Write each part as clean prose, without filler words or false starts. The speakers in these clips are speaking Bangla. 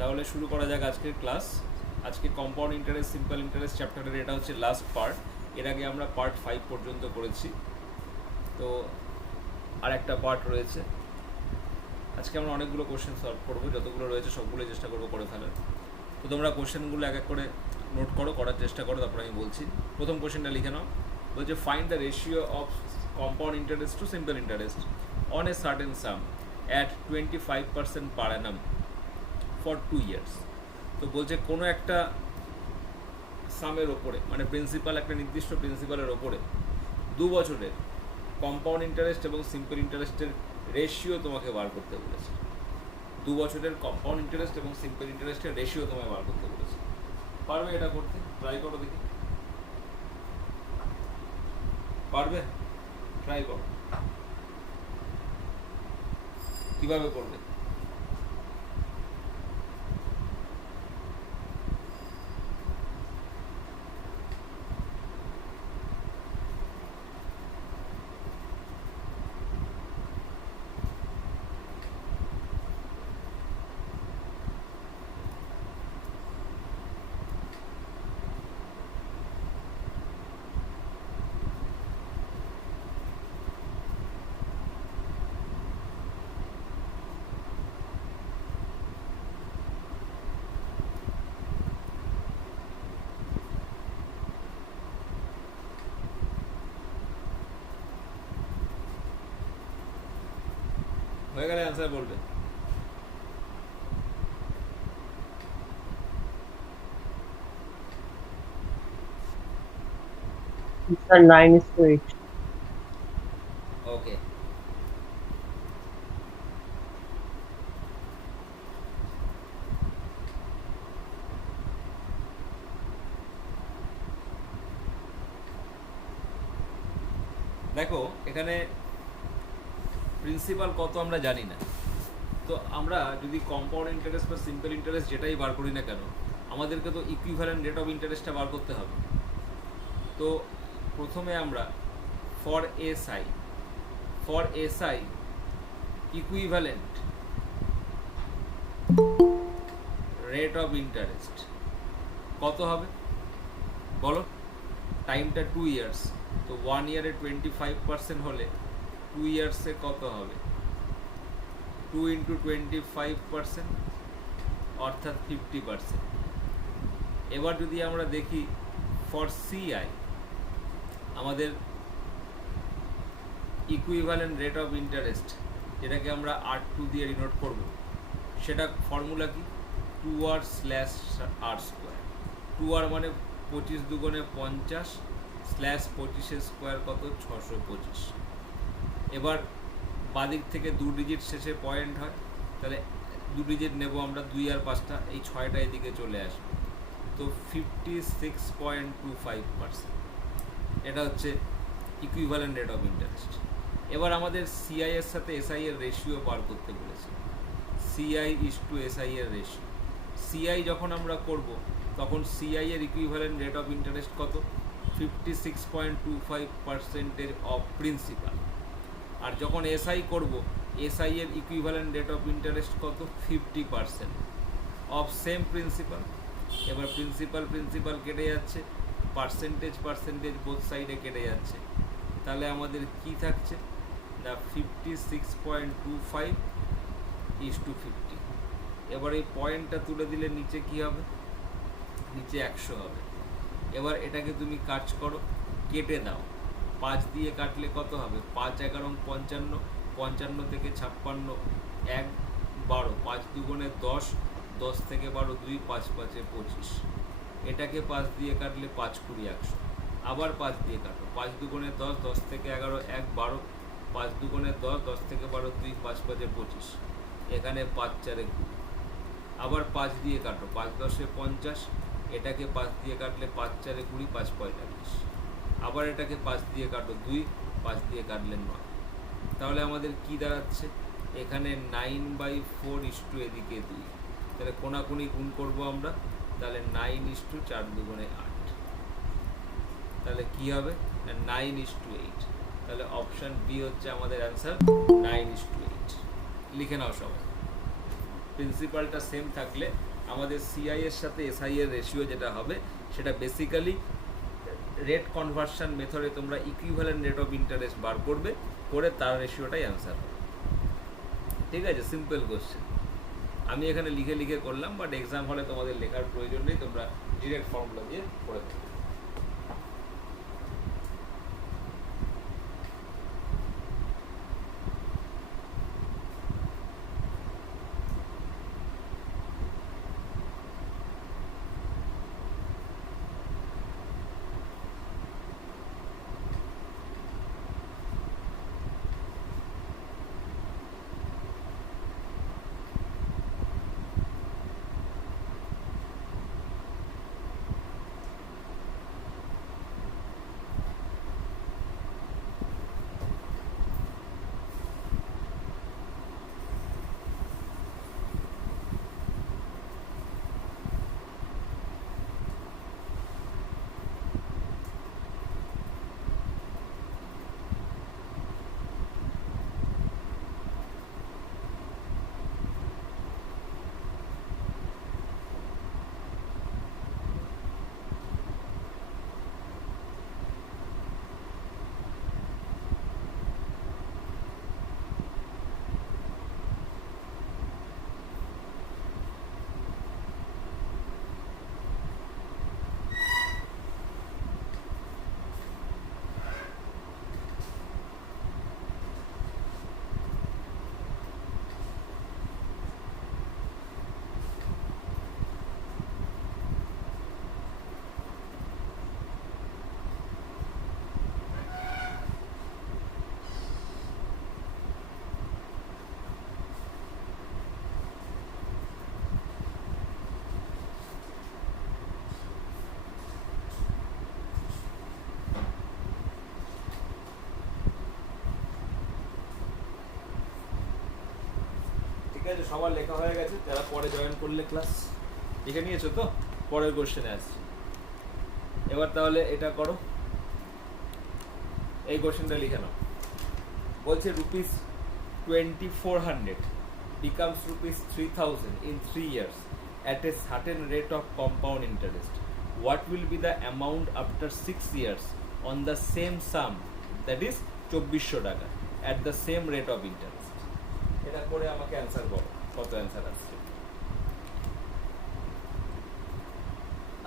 তাহলে শুরু করা যাক আজকের ক্লাস। আজকে কম্পাউন্ড ইন্টারেস্ট, সিম্পল ইন্টারেস্ট চ্যাপ্টারের এটা হচ্ছে লাস্ট পার্ট। এর আগে আমরা পার্ট 5 পর্যন্ত করেছি, তো আর একটা পার্ট রয়েছে। আজকে আমরা অনেকগুলো কোশ্চেন সলভ করবো, যতগুলো রয়েছে সবগুলো চেষ্টা করবো করে ফেলার। তো তোমরা কোশ্চেনগুলো এক এক করে নোট করো, করার চেষ্টা করো, তারপরে আমি বলছি। প্রথম কোশ্চেনটা লিখে নাও। বলছে find the ratio of compound interest to simple interest on a certain some at 25% per Anam for 2 years। তো বলছে কোনো একটা সামের ওপরে, মানে প্রিন্সিপাল, একটা নির্দিষ্ট প্রিন্সিপালের ওপরে 2 বছরের কম্পাউন্ড ইন্টারেস্ট এবং সিম্পল ইন্টারেস্টের রেশিও তোমাকে বার করতে বলেছে। 2 বছরের কম্পাউন্ড ইন্টারেস্ট এবং সিম্পল ইন্টারেস্টের রেশিও তোমায় বার করতে বলেছে। পারবে এটা করতে? ট্রাই করো দেখি। পারবে? ট্রাই করো। কিভাবে করবে? হয়ে গেলে অ্যান্সার বলবে। Sir, 9:8. ওকে, দেখো এখানে প্রিন্সিপাল কত আমরা জানি না। তো আমরা যদি কম্পাউন্ড ইন্টারেস্ট বা সিম্পল ইন্টারেস্ট যেটাই বার করি না কেন, আমাদেরকে তো ইকুইভ্যালেন্ট রেট অফ ইন্টারেস্টটা বার করতে হবে। তো প্রথমে আমরা for SI equivalent rate of interest কত হবে বলো? টাইমটা 2 years, তো 1 year 25% হলে 2 years কত হবে? 2 into 25% অর্থাৎ 50%। এবার যদি আমরা দেখি ফর সিআই, আমাদের ইকুইভ্যালেন্ট রেট অফ ইন্টারেস্ট, যেটাকে আমরা R2 দিয়ে ডিনোট করব, সেটা ফর্মুলা কি? 2r/r²। 2r মানে 25 দুগুণে 50 স্ল্যাশ 25 স্কোয়ার কত? 625। এবার বাদিক থেকে 2 ডিজিট শেষে পয়েন্ট হয়, তাহলে 2 ডিজিট নেব আমরা, 2 আর 5টা, এই 6টা এদিকে চলে আসবে। তো 56.25%, এটা হচ্ছে ইকুইভ্যালেন্ট রেট অফ ইন্টারেস্ট। এবার আমাদের সিআই এর সাথে এসআই এর রেশিও বার করতে বলেছে। সিআই ইস টু এসআই এর রেশিও। সিআই যখন আমরা করব, তখন সিআই এর ইকুইভ্যালেন্ট রেট অফ ইন্টারেস্ট কত? 56.25% অফ প্রিন্সিপাল। আর যখন এসআই করব, এসআই এর ইকুইভ্যালেন্ট রেট অফ ইন্টারেস্ট কত? 50% অফ সেম প্রিন্সিপাল। এবার প্রিন্সিপাল কেটে যাচ্ছে, পার্সেন্টেজ বোথ সাইডে কেটে যাচ্ছে, তাহলে আমাদের কি থাকছে? না 56.25 ইস টু 50। এবার এই পয়েন্টটা তুলে দিলে নিচে কি হবে? নিচে 100 হবে। এবার এটাকে তুমি কাজ করো, কেটে দাও। 5 দিয়ে কাটলে কত হবে? 5 11 55, 55 থেকে 56, 1 12, 5 দুগুণে 10, 10 থেকে 12 2, 5 5 25। এটাকে 5 দিয়ে কাটলে 5 20 100। আবার 5 দিয়ে কাটো, 5 দুগুণে 10, 10 থেকে 11 1 12, 5 দুগুণে 10, 10 থেকে 12 2, 5 5 25। এখানে 5 4 20। আবার 5 দিয়ে কাটো, 5 10 50, এটাকে 5 দিয়ে কাটলে 5 4 20, 5 45। আবার এটাকে 5 দিয়ে কাটো 2, 5 দিয়ে কাটলে 9। তাহলে আমাদের কি দাঁড়াচ্ছে? এখানে 9/4 ইস টু এদিকে 2, তাহলে কোনাকুনি গুণ করবো আমরা, তাহলে 9 ইস টু 4 দুগুণে 8, তাহলে কি হবে? 9 ইস টু 8। তাহলে অপশান বি হচ্ছে আমাদের অ্যান্সার, 9 ইস টু 8। লিখে নাও সবাই। প্রিন্সিপালটা সেম থাকলে আমাদের সিআই এর সাথে এসআই এর রেশিও যেটা হবে সেটা বেসিক্যালি রেট কনভার্সন মেথডে তোমরা ইকুইভ্যালেন্ট রেট অফ ইন্টারেস্ট বার করবে, করে তার রেশিওটাই অ্যান্সার হবে। ঠিক আছে, সিম্পল কোশ্চেন। আমি এখানে লিখে লিখে করলাম, বাট এক্সাম হলে তোমাদের লেখার প্রয়োজন নেই, তোমরা ডিরেক্ট ফর্মুলা দিয়ে করে দেবে। ঠিক আছে, সবার লেখা হয়ে গেছে, যারা পরে জয়েন করলে ক্লাস লিখে নিয়েছো তো? পরের কোশ্চেনে আসছি। এবার তাহলে এটা করো, এই কোশ্চেনটা লিখে নাও। বলছে ₹2400 becomes ₹3000 in 3 years at a certain rate of compound interest. What will be the amount after 6 years on the same sum, that is 2400 টাকা, at the same rate of interest? এটা করে আমাকে অ্যান্সার বলো, কত অ্যান্সার আসছে।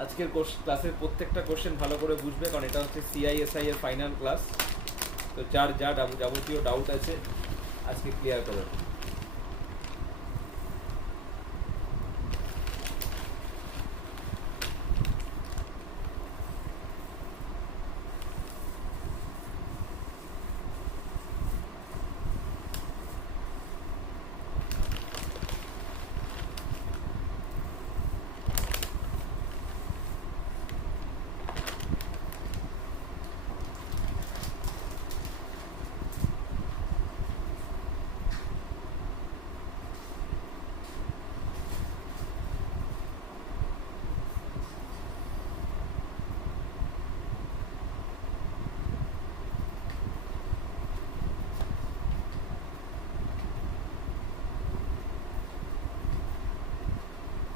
আজকের ক্লাসের প্রত্যেকটা কোশ্চেন ভালো করে বুঝবে, কারণ এটা হচ্ছে সিআইএসআই এর ফাইনাল ক্লাস। তো যার যা যাবতীয় ডাউট আছে আজকে ক্লিয়ার করে।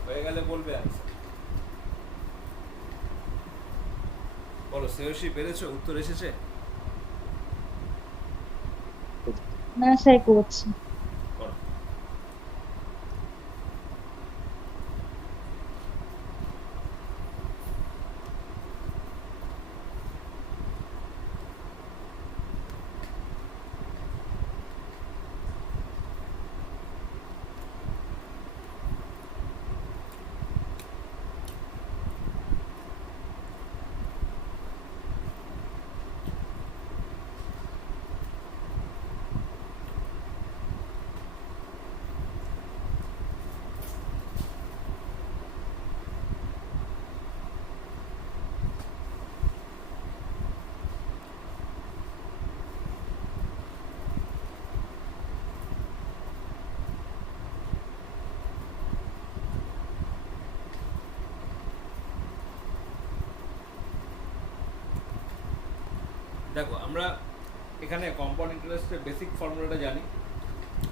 হয়ে গেলে বলবে অ্যান্সার। বলো শ্রেয়সী, পেরেছো? উত্তর এসেছে? না স্যার, করছি। করো। দেখো, আমরা এখানে কম্পাউন্ড ইন্টারেস্টের বেসিক ফর্মুলাটা জানি,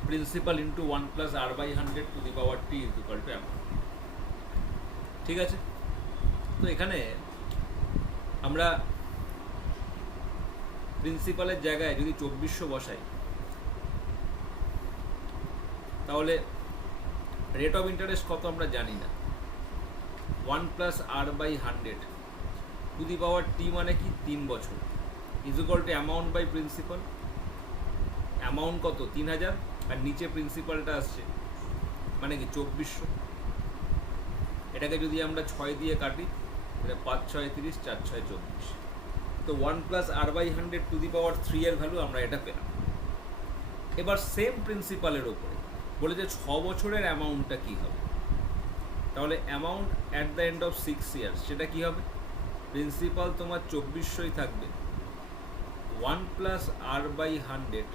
principal into 1 plus R by 100 to the power T is equal to amount. ঠিক আছে, তো এখানে আমরা প্রিন্সিপালের জায়গায় যদি 2400 বসাই তাহলে রেট অফ ইন্টারেস্ট কত আমরা জানি না। 1 plus R by 100 to the power T মানে কি 3 বছর is equal to amount by principal. Amount কত 3000 আর নিচে প্রিন্সিপালটা আসছে মানে কি 2400। এটাকে যদি আমরা 6 দিয়ে কাটি তাহলে 5 6 30 4 6 24। তো 1 plus R by 100 to the power 3 এর ভ্যালু আমরা এটা পেলাম। এবার সেম প্রিন্সিপালের ওপরে বলে যে 6 বছরের অ্যামাউন্টটা কী হবে। তাহলে amount at the end of 6 years সেটা কী হবে, প্রিন্সিপাল তোমার 2400ই থাকবে, 1 plus R by 100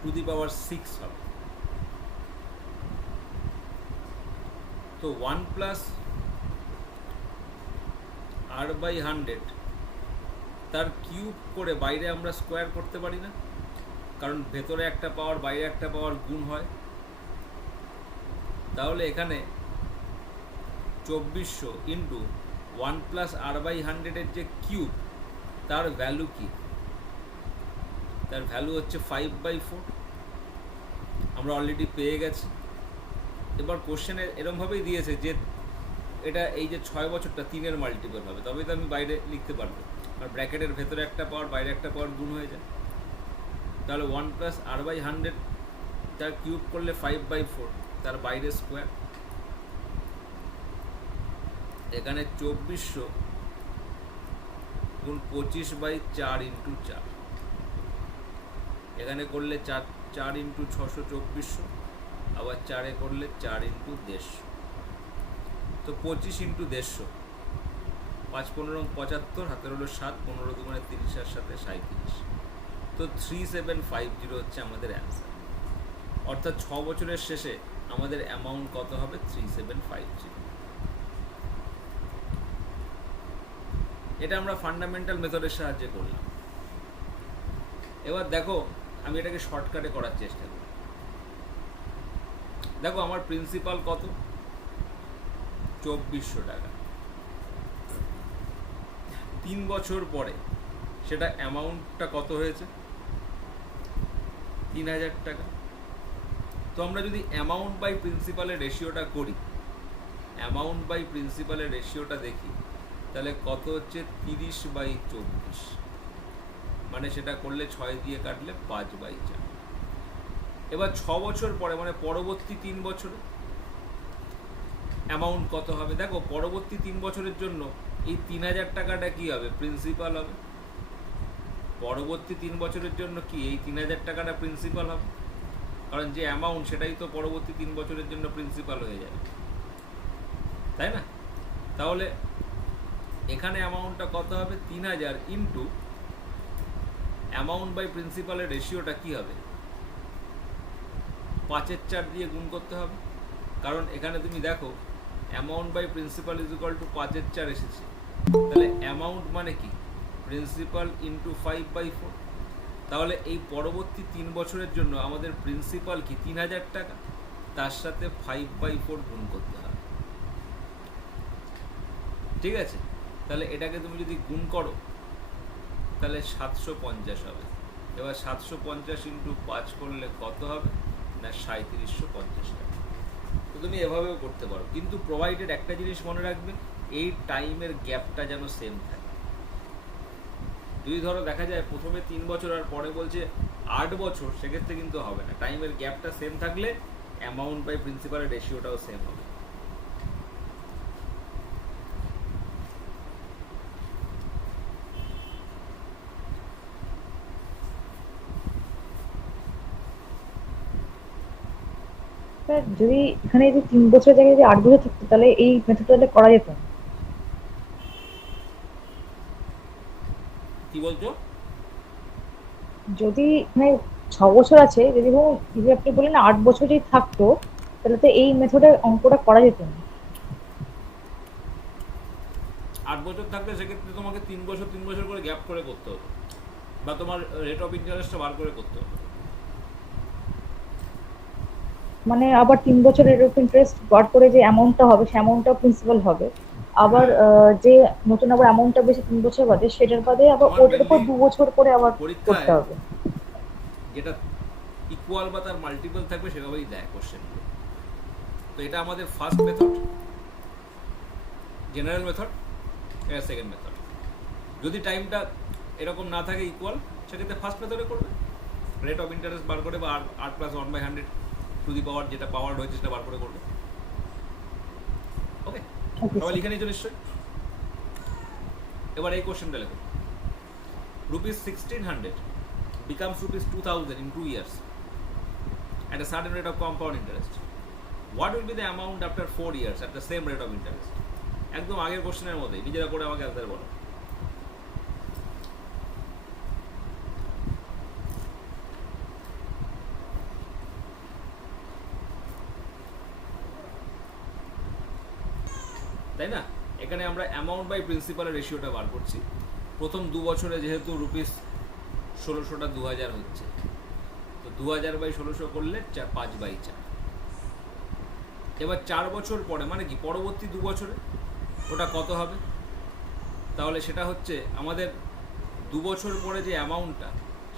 to the power 6 হবে। তো 1 প্লাস আর বাই 100 তার কিউব করে বাইরে আমরা স্কোয়ার করতে পারি না, কারণ ভেতরে একটা পাওয়ার বাইরে একটা পাওয়ার গুণ হয়। তাহলে এখানে 2400 ইন্টু 1 প্লাস আর বাই 100-এর যে কিউব তার ভ্যালু কি, তার ভ্যালু হচ্ছে 5/4। আমরা অলরেডি পেয়ে গেছি। এবার কোশ্চেনে এরমভাবেই দিয়েছে যে এটা এই যে 6 বছরটা 3-এর মাল্টিপল হবে, তবেই তো আমি বাইরে লিখতে পারবো। আর ব্র্যাকেটের ভেতরে একটা পাওয়ার বাইরে একটা পাওয়ার গুণ হয়ে যায়। তাহলে 1 প্লাস আর বাই 100 তার কিউব করলে 5/4, তার বাইরে স্কোয়ার। এখানে 2400 গুণ 25/4 ইন্টু 4, এখানে করলে 4 ইন্টু 600 2400, আবার 4-এ করলে 4 ইন্টু 150। তো 25 ইন্টু 150, 5 15 75, হাতের হলো 7, 15 দুগুণে 30 আর সাথে 37। তো 3750 হচ্ছে আমাদের অ্যান্সার। অর্থাৎ 6 বছরের শেষে আমাদের অ্যামাউন্ট কত হবে 3750। এটা আমরা ফান্ডামেন্টাল মেথডের সাহায্যে করলাম। এবার দেখো আমি এটাকে শর্টকাটে করার চেষ্টা করি। দেখো আমার প্রিন্সিপাল কত 2400 টাকা, 3 বছর পরে সেটা অ্যামাউন্টটা কত হয়েছে 3000 টাকা। তো আমরা যদি অ্যামাউন্ট বাই প্রিন্সিপালের রেশিওটা করি, অ্যামাউন্ট বাই প্রিন্সিপালের রেশিওটা দেখি, তাহলে কত হচ্ছে 30/24, মানে সেটা করলে 6 দিয়ে কাটলে 5/4। এবার 6 বছর পরে মানে পরবর্তী 3 বছরে অ্যামাউন্ট কত হবে। দেখো পরবর্তী 3 বছরের জন্য এই 3000 টাকাটা কি হবে প্রিন্সিপাল হবে। পরবর্তী 3 বছরের জন্য কি এই 3000 টাকাটা প্রিন্সিপাল হবে, কারণ যে অ্যামাউন্ট সেটাই তো পরবর্তী 3 বছরের জন্য প্রিন্সিপাল হয়ে যাবে, তাই না। তাহলে এখানে অ্যামাউন্টটা কত হবে 3000 ইন্টু অ্যামাউন্ট বাই প্রিন্সিপালের রেশিওটা কি হবে 5-এর 4 দিয়ে গুণ করতে হবে, কারণ এখানে তুমি দেখো amount by principal is equal to 5-এর 4 এসেছে। তাহলে অ্যামাউন্ট মানে কি প্রিন্সিপাল ইন্টু 5/4। তাহলে এই পরবর্তী 3 বছরের জন্য আমাদের প্রিন্সিপাল কি 3000 টাকা, তার সাথে 5/4 গুণ করতে হবে। ঠিক আছে, তাহলে এটাকে তুমি যদি গুণ করো তাহলে 750 হবে। এবার 750 ইন্টু 5 করলে কত হবে না 3750 টাকা। তো তুমি এভাবেও করতে পারো, কিন্তু প্রোভাইডেড একটা জিনিস মনে রাখবে, এই টাইমের গ্যাপটা যেন সেম থাকে। যদি ধরো দেখা যায় প্রথমে 3 বছর আর পরে বলছে 8 বছর, সেক্ষেত্রে কিন্তু হবে না। টাইমের গ্যাপটা সেম থাকলে অ্যামাউন্ট বাই প্রিন্সিপালের রেশিওটাও সেম হবে। স্যার যদি এখানে যদি 3 বছরের জায়গায় যদি 8 বছর থাকতো তাহলে এই মেথডটা করা যেত না। কি বলছো? যদি এখানে 6 বছর আছে, যদি আপনি বললেন 8 বছর যদি থাকতো তাহলে তো এই মেথডে অঙ্কটা করা যেত না। 8 বছর থাকলে সেক্ষেত্রে তোমাকে 3 বছর 3 বছর করে গ্যাপ করে করতে হতো, বা তোমার রেট অফ ইন্টারেস্টটা বার করে করতে হতো। মানে আবার 3 বছর রেট অফ ইন্টারেস্ট বার করে যে অ্যামাউন্টটা হবে সে অ্যামাউন্টটা প্রিন্সিপাল হবে। আবার হ্যাঁ, যে নতুন আবার অ্যামাউন্টটা বেশি 3 বছর বাদে সেটার বাদে আবার তোমার ওটার উপর মেনলি 2 বছর করে আবার করতে পরীক্ষায় হবে। যেটা ইকুয়াল বা তার মাল্টিপল থাকবে সেভাবেই দেয় কোশ্চেনগুলো। তো এটা আমাদের ফার্স্ট মেথড, জেনারেল মেথড। এটা সেকেন্ড মেথড। যদি টাইমটা এরকম না থাকে ইকুয়াল, সেক্ষেত্রে ফার্স্ট মেথডে করবে, রেট অফ ইন্টারেস্ট বার করে বা আর প্লাস 1/100 টু দি পাওয়ার যেটা পাওয়ার হয়েছে সেটা বার করে করবে। ওকে, ওকে সবাই স্যার। লিখে নিয়েছো নিশ্চয়ই? এবার এই কোশ্চেনটা লেখো, ₹1600 becomes ₹2000 in 2 years at a certain rate of compound interest. What will be the amount after 4 years at the same rate of interest? একদম আগের কোশ্চেনের মধ্যেই নিজেরা করে আমাকে অ্যান্সার বলো। তাই না? এখানে আমরা অ্যামাউন্ট বাই প্রিন্সিপালের রেশিওটা বার করছি। প্রথম 2 বছরে যেহেতু ₹1600টা 2000 হচ্ছে, তো 2000/1600 করলে 5/4। এবার 4 বছর পরে মানে কি পরবর্তী 2 বছরে ওটা কত হবে? তাহলে সেটা হচ্ছে আমাদের 2 বছর পরে যে অ্যামাউন্টটা,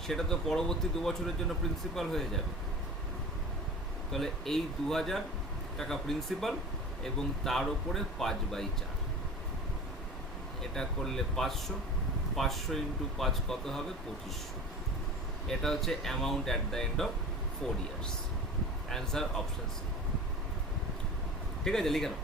সেটা তো পরবর্তী 2 বছরের জন্য প্রিন্সিপাল হয়ে যাবে। তাহলে এই 2000 টাকা প্রিন্সিপাল এবং তার উপরে 5/4, এটা করলে 500, 500 ইন্টু 5 কত হবে? 2500। এটা হচ্ছে amount at the end of 4 years. Answer option C. ঠিক আছে, লিখে নাও।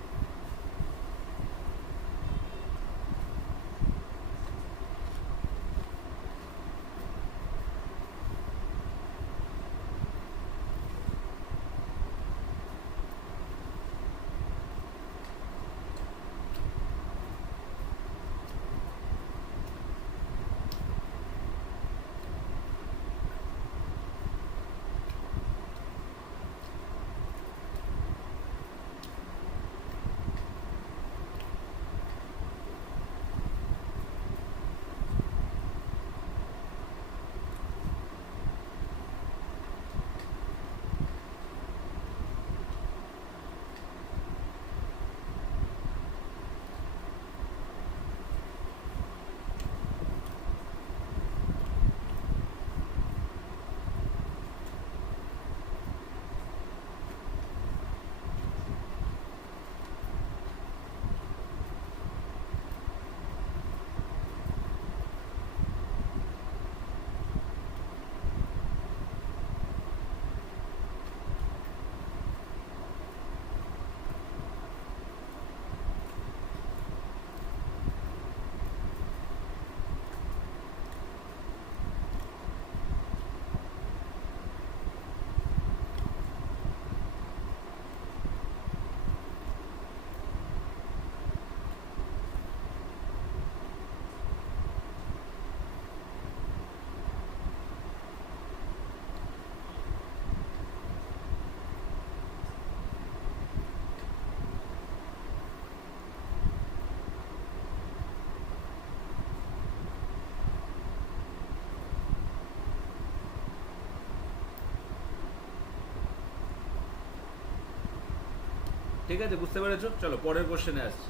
ঠিক আছে, বুঝতে পেরেছো? চলো পরের কোশ্চেনে আসছি।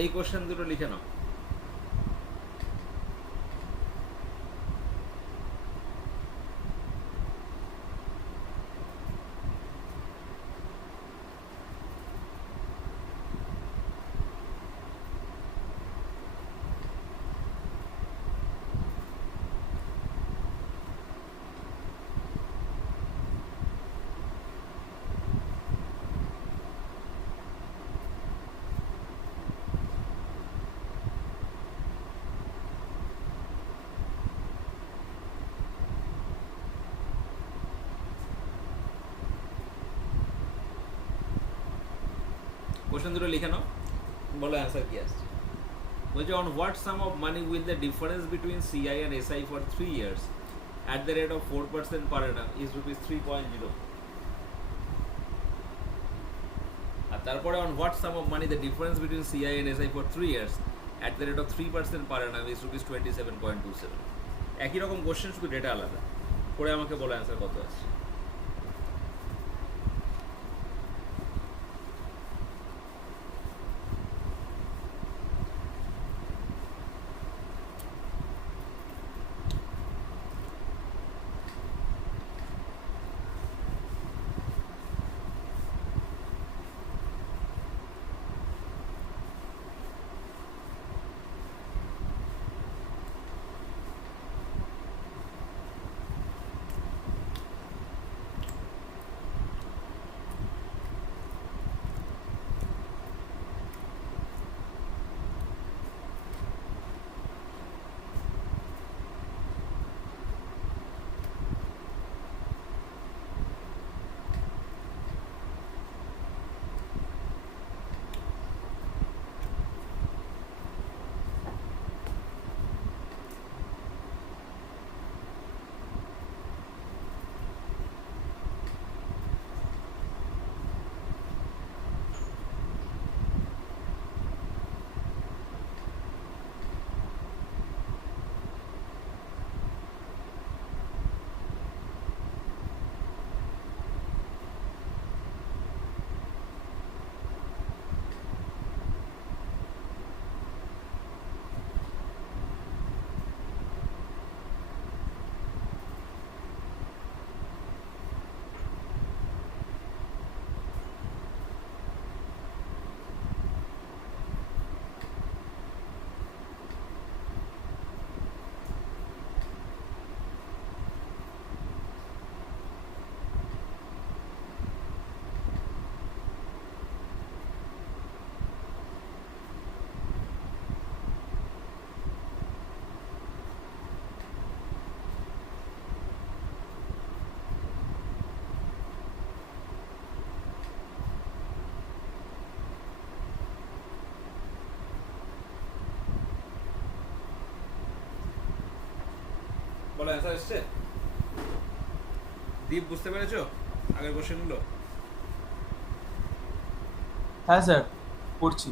এই কোশ্চেন দুটো লিখে নাও। কোশ্চেন দুটো লিখে নাও, বলো অ্যান্সার কি আসছে। বলছে on what some of money will the difference between CI and SI for 3 years at the rate of 4% per annum is ₹3.0। আর তারপরে on what some of money the difference between CI and SI for 3 years at the rate of 3% per annum is ₹27.27। একই রকম কোশ্চেন, শুধু ডেটা আলাদা করে আমাকে বলো অ্যান্সার কত আসছে। আনসার এসছে? দীপ বুঝতে পেরেছো আগের কোশ্চেনগুলো? হ্যাঁ স্যার, করছি।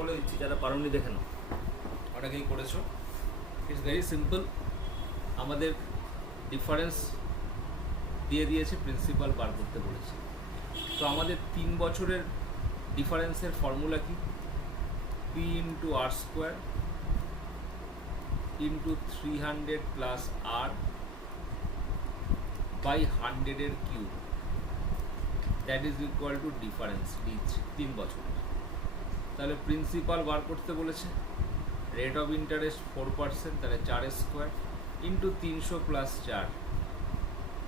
বলে দিচ্ছি, যারা পারোনি দেখে নাও, অনেকেই করেছো। It's very simple. আমাদের ডিফারেন্স দিয়ে দিয়েছে, প্রিন্সিপাল বার করতে বলেছে। তো আমাদের 3 বছরের ডিফারেন্সের ফর্মুলা কি? P into R square into 300 plus R by 100-এর cube, that is equal to difference ডিচ 3 বছরের। তাহলে প্রিন্সিপাল বার করতে বলেছে, রেট অফ ইন্টারেস্ট 4%, তাহলে 4 square into 300 plus 4,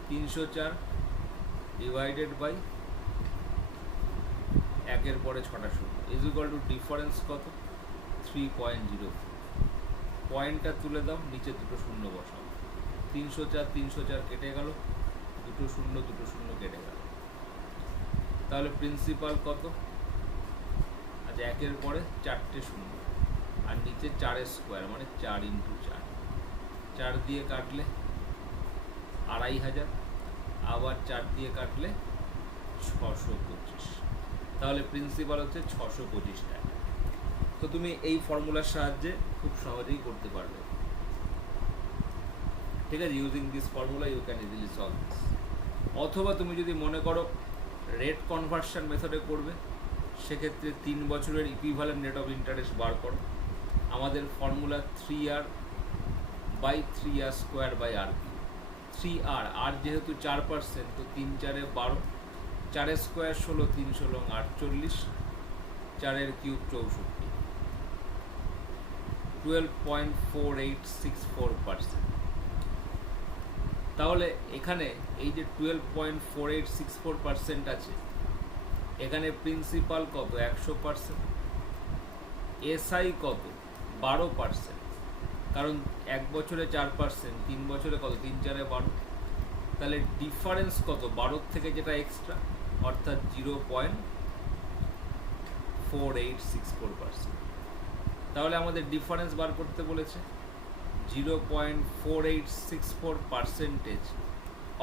304 divided by 1-এর পরে 6টা শূন্য ইজ ইকুয়াল টু ডিফারেন্স কত? 3.0। পয়েন্টটা তুলে দাও, নিচে দুটো শূন্য বসাও, 304 304 কেটে গেল, দুটো শূন্য কেটে গেল। তাহলে প্রিন্সিপাল কত? আচ্ছা, 1-এর পরে 4টে শূন্য আর নিচে 4 স্কোয়ার মানে 4 ইন্টু 4, 4 দিয়ে কাটলে 2500, আবার 4 দিয়ে কাটলে 625। তাহলে প্রিন্সিপাল হচ্ছে 625 টাকা। তো তুমি এই ফর্মুলার সাহায্যে খুব সহজেই করতে পারবে। ঠিক আছে, using this formula you can easily solve this. অথবা তুমি যদি মনে করো রেট কনভার্সন মেথডে করবে, সেক্ষেত্রে 3 বছরের ইকুইভ্যালেন্ট রেট অফ ইন্টারেস্ট বার করো। আমাদের formula 3r by 3r square by r cube. 3r, আর যেহেতু 4%, তো 3 4-এ 12, 4 স্কোয়ার 16, 3 16 48, 4-এর কিউব 64, 12.4864%। তাহলে এখানে এই যে 12.4864% আছে, এখানে প্রিন্সিপাল কত? 100%, এসআই কত? 12%, কারণ 1 বছরে 4%, 3 বছরে কত? 3 4-এ 12। তাহলে ডিফারেন্স কত? 12 থেকে যেটা এক্সট্রা, অর্থাৎ 0.4864%। তাহলে আমাদের ডিফারেন্স বার করতে বলেছে, 0.4864%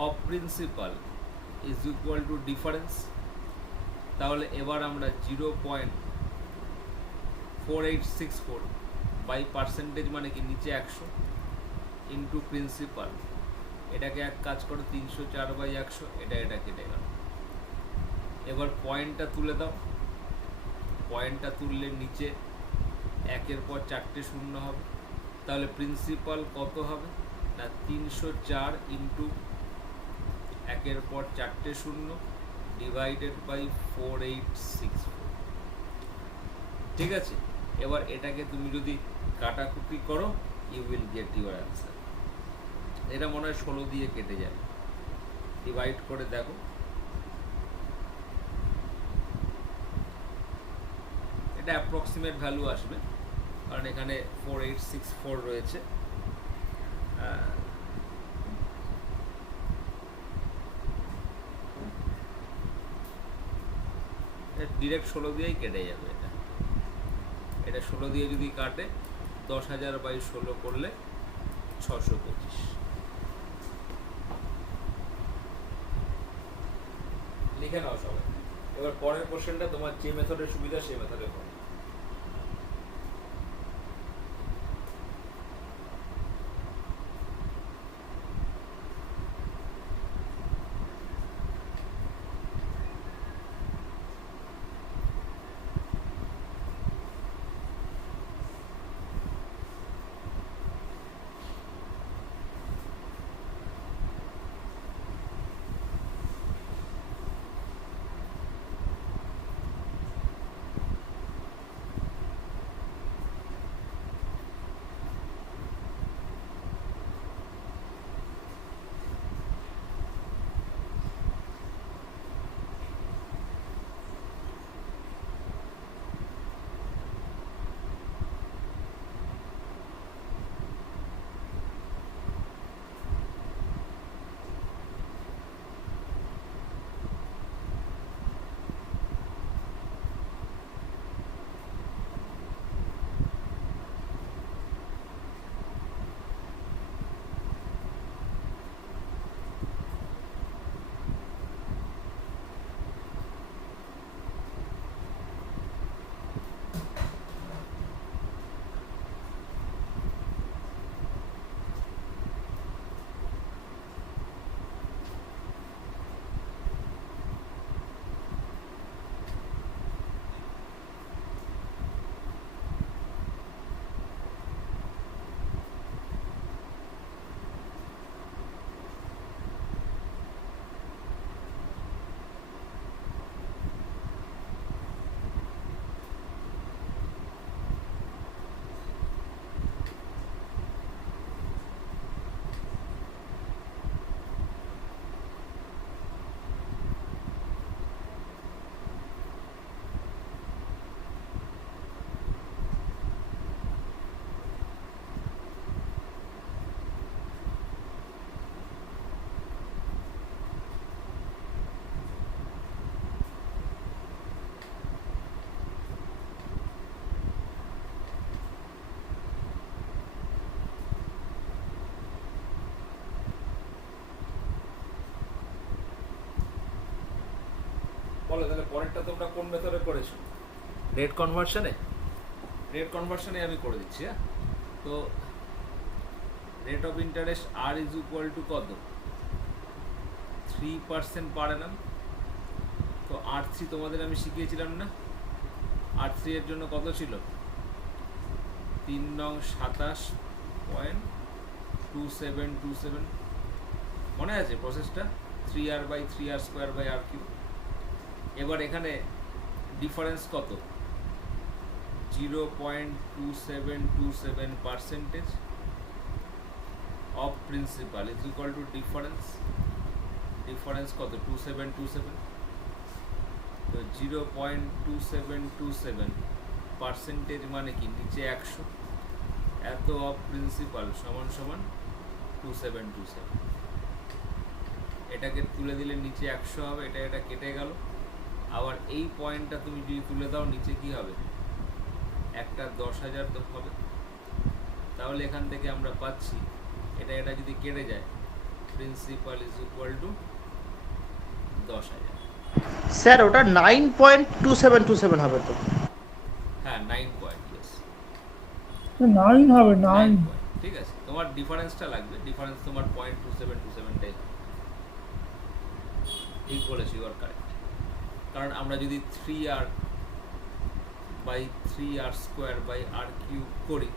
of principal is equal to difference. তাহলে এবার আমরা 0.4864 বাই পার্সেন্টেজ মানে কি? নিচে 100 ইন্টু প্রিন্সিপাল, এটাকে এক কাজ করো 304 বাই 100, এটা কেটে গেল। এবার পয়েন্টটা তুলে দাও, পয়েন্টটা তুললে নিচে 1-এর পর 4টে শূন্য হবে। তাহলে প্রিন্সিপাল কত হবে না? 304 ইন্টু 1-এর পর 4টে শূন্য ডিভাইডেড বাই 4864। ঠিক আছে, এবার এটাকে তুমি যদি কাটাকুটি করো, you will get your answer. এটা মনে হয় 16 দিয়ে কেটে যাবে, ডিভাইড করে দেখো। এটা অ্যাপ্রক্সিমেট ভ্যালু আসবে, কারণ এখানে 4864 রয়েছে। ডিরেক্ট 16 দিয়েই কেটে যাবে। এটা 16 দিয়ে যদি কাটে, 10,000 বাই 16 করলে 625। লিখে নাও সবাই। এবার পরের কোশ্চেনটা তোমার যে মেথডের সুবিধা সেই মেথডে করো। বলো তাহলে পরেরটা তোমরা কোন মেথডে করেছো? রেট কনভার্সনে আমি করে দিচ্ছি। হ্যাঁ, তো rate of interest r is equal to কত? 3% পার অ্যানাম। তো R3 তোমাদের আমি শিখিয়েছিলাম না? R3 এর জন্য কত ছিল? 3×27.2727 মনে আছে প্রসেসটা? 3R/3R² এবার এখানে ডিফারেন্স কত? 0.2727% of principal is equal to difference কত? 2727। তো 0.2727% মানে কি? নিচে 100, এত অফ প্রিন্সিপাল সমান সমান 2727। এটাকে তুলে দিলে নিচে 100 হবে, এটা কেটে গেল। আবার এই পয়েন্টটা তুমি যদি তুলে দাও নিচে কি হবে? একটা 10,000 তো হবে। তাহলে এখান থেকে আমরা পাচ্ছি এটা যদি কেটে যায়, principal is equal two 10,000। Sir ওটা 9.2727 হবে তো? হ্যাঁ 9 পয়েন্ট, ইয়েস 9 হবে 9 9। পয়েন্ট। ঠিক আছে, তোমার ডিফারেন্সটা লাগবে, ডিফারেন্স তোমার 0.2727টাই ঠিক বলেছি, ইউ আর কারেক্ট। কারণ আমরা যদি 3R/3R² করি,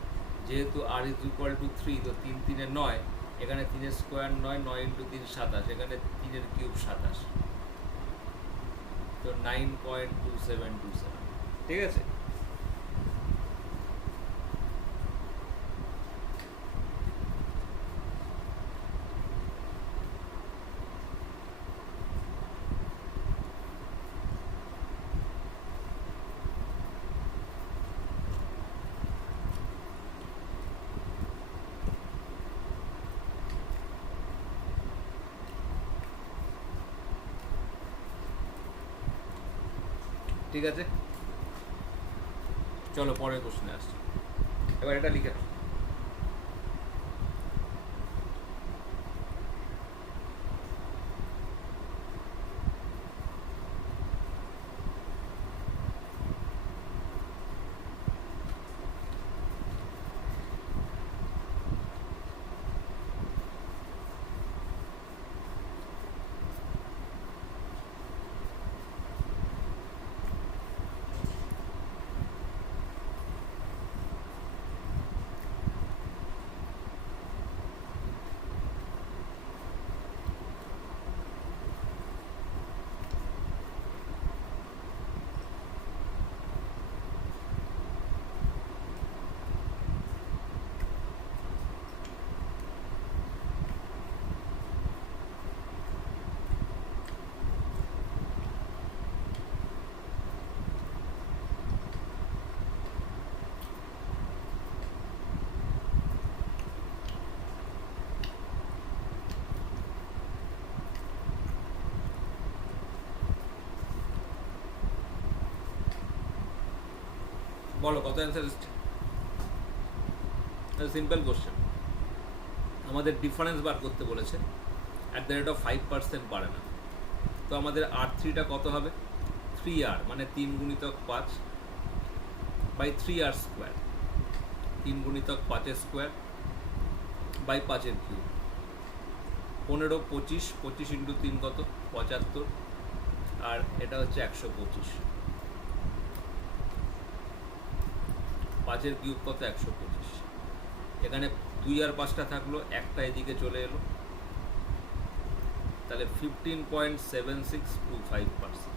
যেহেতু R ইজ ইকুয়াল টু 3, তো 3 3 9, এখানে 3 স্কোয়ার 9, 9 × 3 27, এখানে 3 কিউব 27, তো 9.2727। ঠিক আছে, ঠিক আছে, চলো পরের কোশ্চেনে আসছি। এবার এটা লিখে নাও। বলো কত অ্যান্সার এসছে? সিম্পল কোশ্চেন, আমাদের ডিফারেন্স বার করতে বলেছে @5% পারে না। তো আমাদের R3টা কত হবে? 3R মানে 3 × 5/3R², 3 × 5² বাই 5 কিউব, 15 25, 25 × 3 কত? 75, আর এটা হচ্ছে 125, 5 কিউব কত? 125। এখানে 2 আর 5টা থাকলো, একটা এদিকে চলে এলো, তাহলে 15.7625%।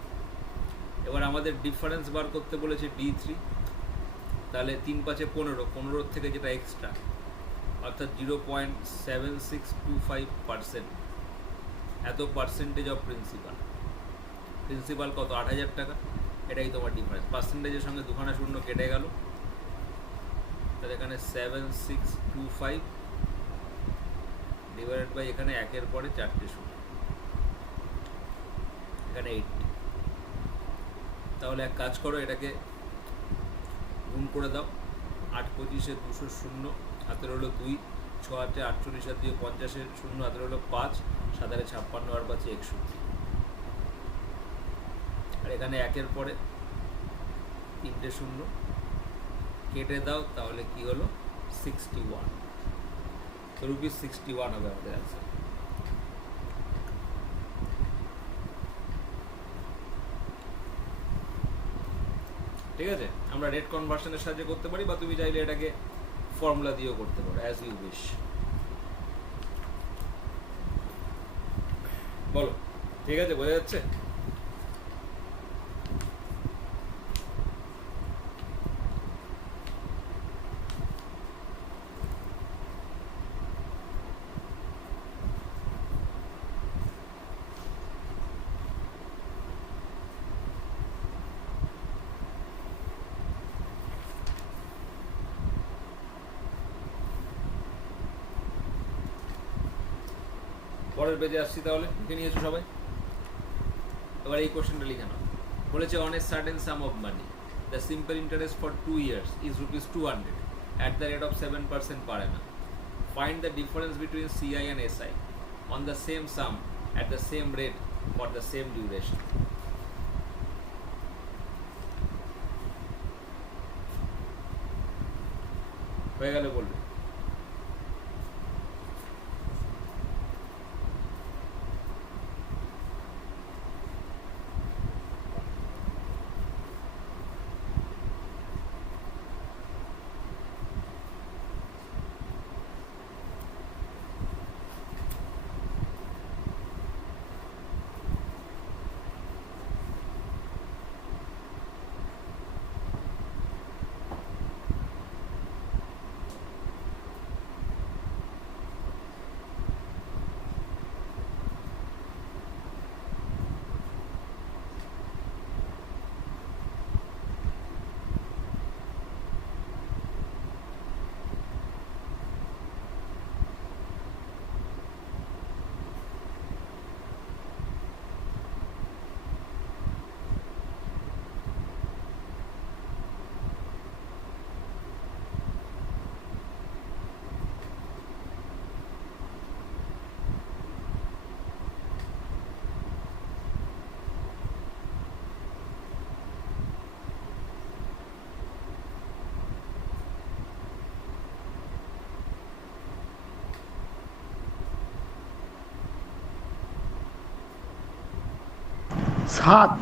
এবার আমাদের ডিফারেন্স বার করতে বলেছে D3, তাহলে 3 5 15, 15 থেকে যেটা এক্সট্রা অর্থাৎ 0.7625%, এত পার্সেন্টেজ অফ প্রিন্সিপাল কত? 8,000 টাকা। এটাই তোমার ডিফারেন্স। পার্সেন্টেজের সঙ্গে দুখানা শূন্য কেটে গেল, তাহলে এখানে 7625 ডিভাইডেড বাই এখানে একের পরে 4টে শূন্য, এখানে 80। তাহলে এক কাজ করো, এটাকে গুণ করে দাও, 8 25 200 শূন্য, হাতের হলো 2, 6 8 48 আর 2 50 শূন্য, হাতের হলো 5, 7 56 আর 5 61। আর এখানে একের পরে 3টে শূন্য কেটে দাও, তাহলে কি হলো 61 ₹61 হবে আমাদের অ্যান্সার। ঠিক আছে, আমরা রেট কনভার্সনের সাহায্যে করতে পারি, বা তুমি চাইলে এটাকে ফর্মুলা দিয়েও করতে পারো, অ্যাজ ইউ উইশ। বলো, ঠিক আছে, বোঝা যাচ্ছে? পরের পেজে আসছি, তাহলে লিখে নিয়েছো সবাই? এবার এই কোশ্চেনটা লিখে নাও। বলেছে on a certain sum of money the simple interest for 2 years is ₹200 at the rate of 7% per annum. Find the difference between CI and SI on the same sum at the same rate for the same duration. হয়ে গেলে বলবে। সাত।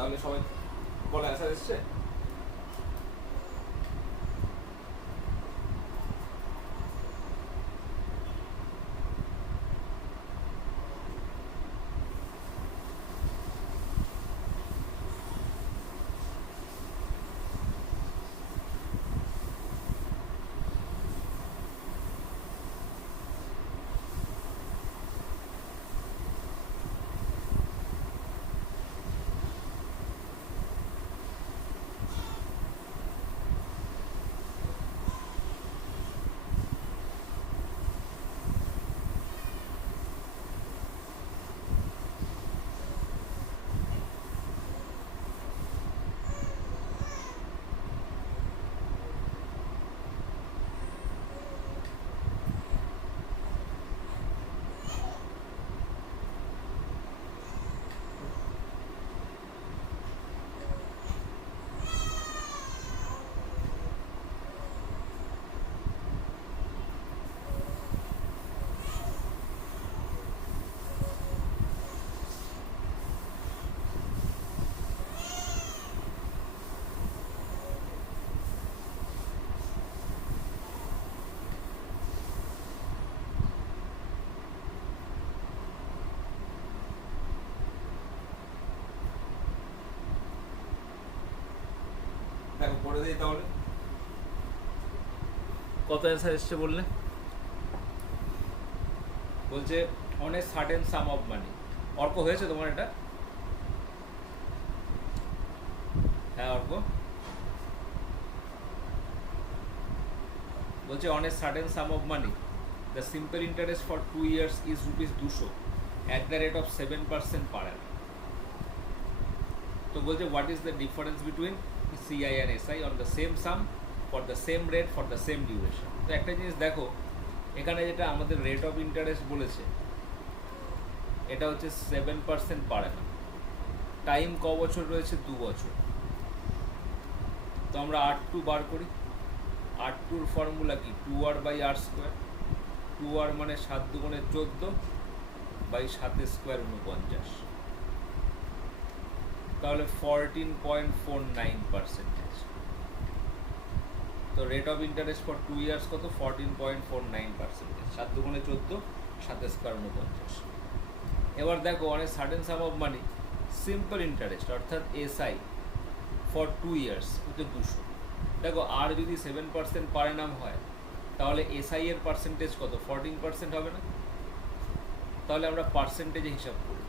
তাহলে সবাই বলে অ্যান্সার এসছে? দেখো পড়ে দিই তাহলে। কত অ্যান্সার এসছে বললে? বলছে on a certain sum of money. Arko হয়েছে তোমার এটা? হ্যাঁ অর্ক বলছে on a certain sum of money the simple interest for 2 years is ₹200 at the rate of 7% per annum. তো বলছে what is the difference between CI and SI on the same some for the same rate for the same duration. তো একটা জিনিস দেখো, এখানে যেটা আমাদের রেট অফ ইন্টারেস্ট বলেছে এটা হচ্ছে 7% পার অ্যানাম। টাইম ক বছর রয়েছে? 2 বছর। তো আমরা R2 বার করি। R2 ফর্মুলা কি? 2R/R²। 2R মানে 7 দুগুণে 14 বাই 7 স্কোয়ার 49। তাহলে 14.49%। তো rate of interest for 2 years কত? 14.49%। 7 দুগুণে 14, 7 স্কোয়ার 49। এবার দেখো অনেক certain sum of money simple interest অর্থাৎ এসআই ফর 2 years হচ্ছে 200। দেখো আর যদি 7% পার অ্যানাম হয় তাহলে এসআই এর পার্সেন্টেজ কত? 14% হবে না? তাহলে আমরা পার্সেন্টেজে হিসাব করি।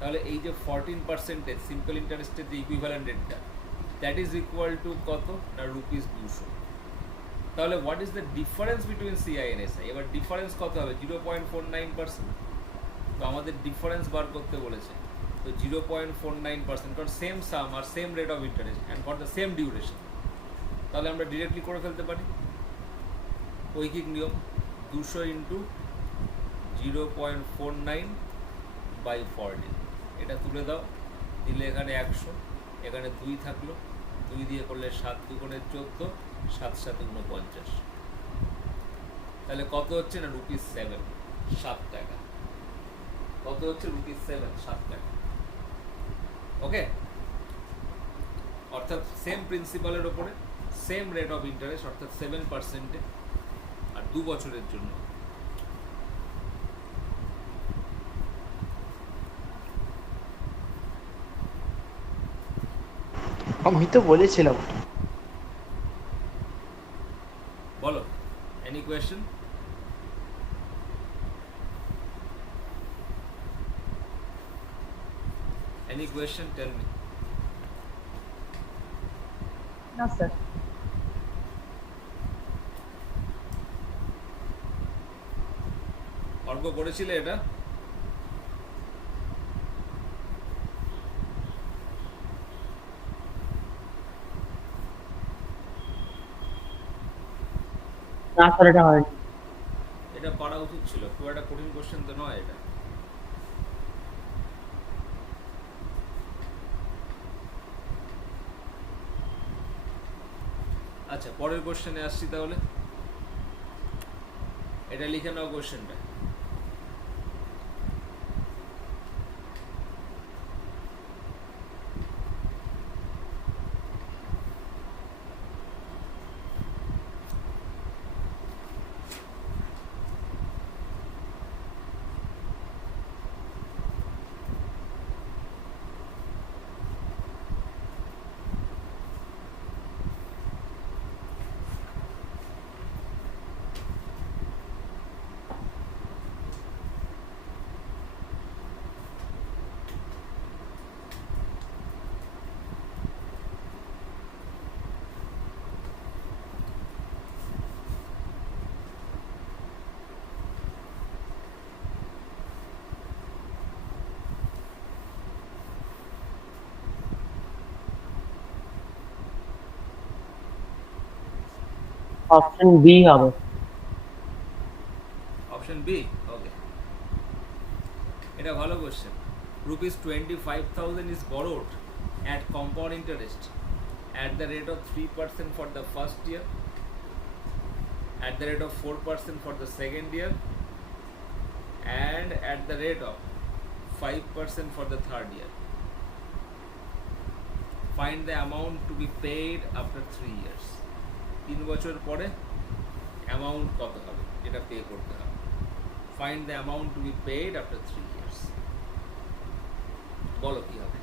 তাহলে এই যে 14% সিম্পল ইন্টারেস্টের যে ইকুইভ্যালেন্ট রেটটা দ্যাট ইজ ইকুয়াল টু কত না ₹200। তাহলে what is the difference between CI and SI? এবার ডিফারেন্স কত হবে? 0.49%। তো আমাদের ডিফারেন্স বার করতে বলেছে, তো 0.49%, কারণ সেম সাম আর same rate of interest and for the same duration. তাহলে আমরা ডিরেক্টলি করে ফেলতে পারি ঐকিক নিয়ম, 200 ইন্টু 0.49/14। এটা তুলে দাও, দিলে এখানে 100, এখানে 2 থাকলো, 2 দিয়ে করলে 7 দুগুণে 14, 7 7 49। তাহলে কত হচ্ছে না ₹7, 7 টাকা। কত হচ্ছে? ₹7, 7 টাকা। ওকে, অর্থাৎ সেম প্রিন্সিপালের ওপরে সেম রেট অফ ইন্টারেস্ট অর্থাৎ 7% আর 2 বছরের জন্য। আমি তো বলেছিলাম। বলো, any question? Any question? Tell me. না স্যার। অর্ক করেছিলে এটা? না স্যার এটা হয়নি। এটা পারা উচিত ছিল, খুব একটা কঠিন কোশ্চেন তো নয় এটা। আচ্ছা, পরের কোশ্চেনে আসছি তাহলে। এটা লিখে নাও কোশ্চেনটা। অপশন বি হবে। অপশন বি, ওকে, এটা ভালো question. Rupees 25,000 is borrowed at compound interest at the rate of 3% for the first year, at the rate of 4% for the second year, and at the rate of 5% for the third year. Find the amount to be paid after 3 years. 3 বছর পরে অ্যামাউন্ট কত হবে যেটা পে করতে হবে। Find the amount to be paid after 3 years. বলো কি হবে?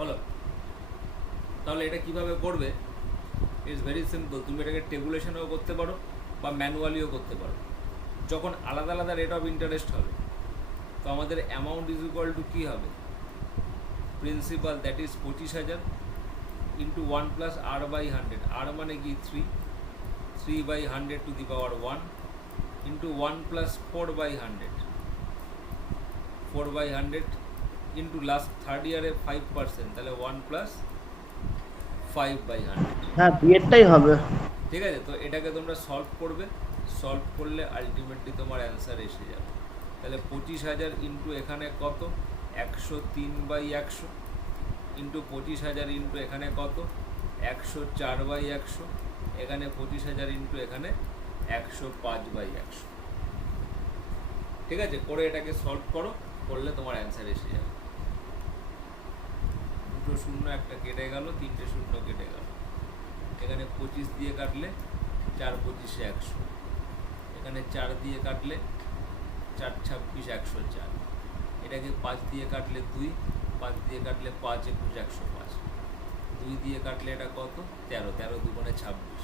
বলো তাহলে এটা কিভাবে করবে? It's very simple. তুমি এটাকে টেবুলেশনেও করতে পারো বা ম্যানুয়ালিও করতে পারো। যখন আলাদা আলাদা রেট অফ ইন্টারেস্ট হবে তো আমাদের অ্যামাউন্ট ইজ ইকুয়াল টু কী হবে? Principal that is 25,000 into 1 plus R by 100। আর মানে কি 3 by 100 to the power 1 into 1 plus 4 by 100, 4 by 100 into last third ইয়ারে 5%, তাহলে 1 প্লাস 5 বাই 100। হ্যাঁ বিয়েরটাই হবে। ঠিক আছে, তো এটাকে তোমরা সলভ করবে। সলভ করলে আলটিমেটলি তোমার অ্যান্সার এসে যাবে। তাহলে 25,000 ইন্টু এখানে কত? 103 বাই 100 ইন্টু 25,000 ইন্টু এখানে কত? 104 বাই 100, এখানে 25,000 ইন্টু এখানে 105 বাই 100। ঠিক আছে, করে এটাকে সলভ করো, করলে তোমার অ্যান্সার এসে যাবে। দুটো শূন্য একটা কেটে গেল, তিনটে শূন্য কেটে গেল। এখানে 25 দিয়ে কাটলে 4 25 100, এখানে 4 দিয়ে কাটলে 4 26 104, এটাকে 5 দিয়ে কাটলে 2, 5 দিয়ে কাটলে 5 21 105, 2 দিয়ে কাটলে এটা কত? 13, 13 দুগুণে 26।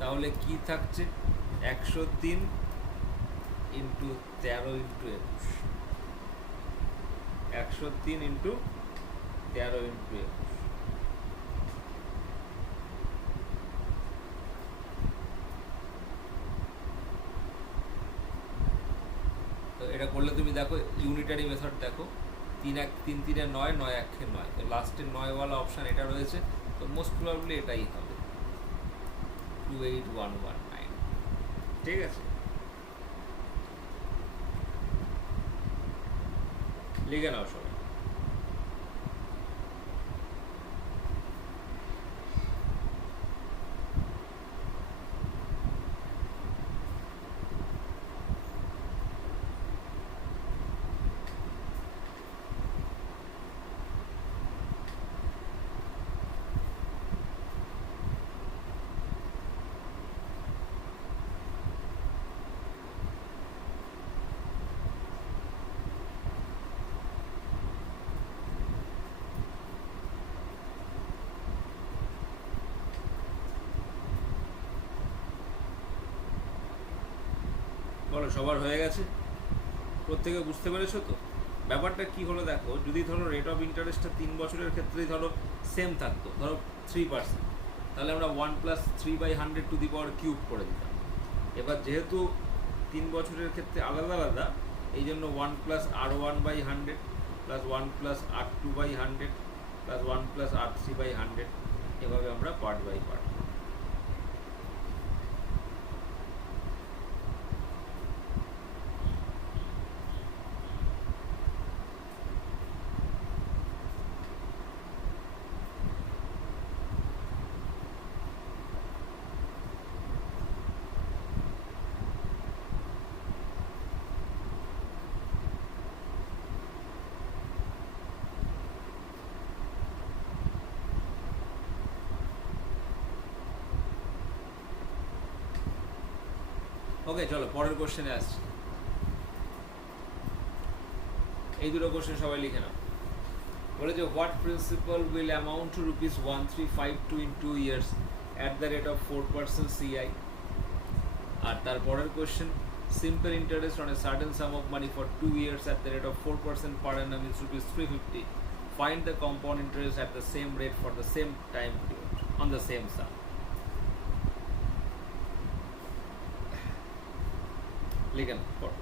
তাহলে কি থাকছে? 103 ইন্টু 13 ইন্টু 21, 103 ইন্টু 13 ইন্টু 21। তো এটা করলে তুমি দেখো ইউনিটারি মেথড দেখো, 3 1 3 3 9, 9 1 9, তো লাস্টের 9 ওয়ালা অপশান এটা রয়েছে, তো মোস্ট প্রবাবলি এটাই হবে 28119। ঠিক আছে, লিখে নাও সবাই। বলো সবার হয়ে গেছে? প্রত্যেকে বুঝতে পেরেছো তো? ব্যাপারটা কি হলো দেখো, যদি ধরো রেট অফ ইন্টারেস্টটা 3 বছরের ক্ষেত্রেই ধরো সেম থাকতো, ধরো 3%, তাহলে আমরা 1 plus 3 by 100 to the power cube করে দিতাম। এবার যেহেতু 3 বছরের ক্ষেত্রে আলাদা আলাদা, এই জন্য 1 plus r 1 by 100 plus 1 plus r 2 by 100 plus 1 plus r 3 by 100, এভাবে আমরা পার্ট বাই পার্ট। ওকে চলো পরের কোশ্চেনে আসছি। এই দুটো কোশ্চেন সবাই লিখে নাও। বলে যে what principal will amount two ₹1352 in 2 years at the rate of 4% CI। আর তারপরের question simple interest on a certain sum of money for 2 years at the rate of 4% per annum is ₹350। Find the compound interest at the same rate for the same time period on the same sum। লিখেন পড়ো।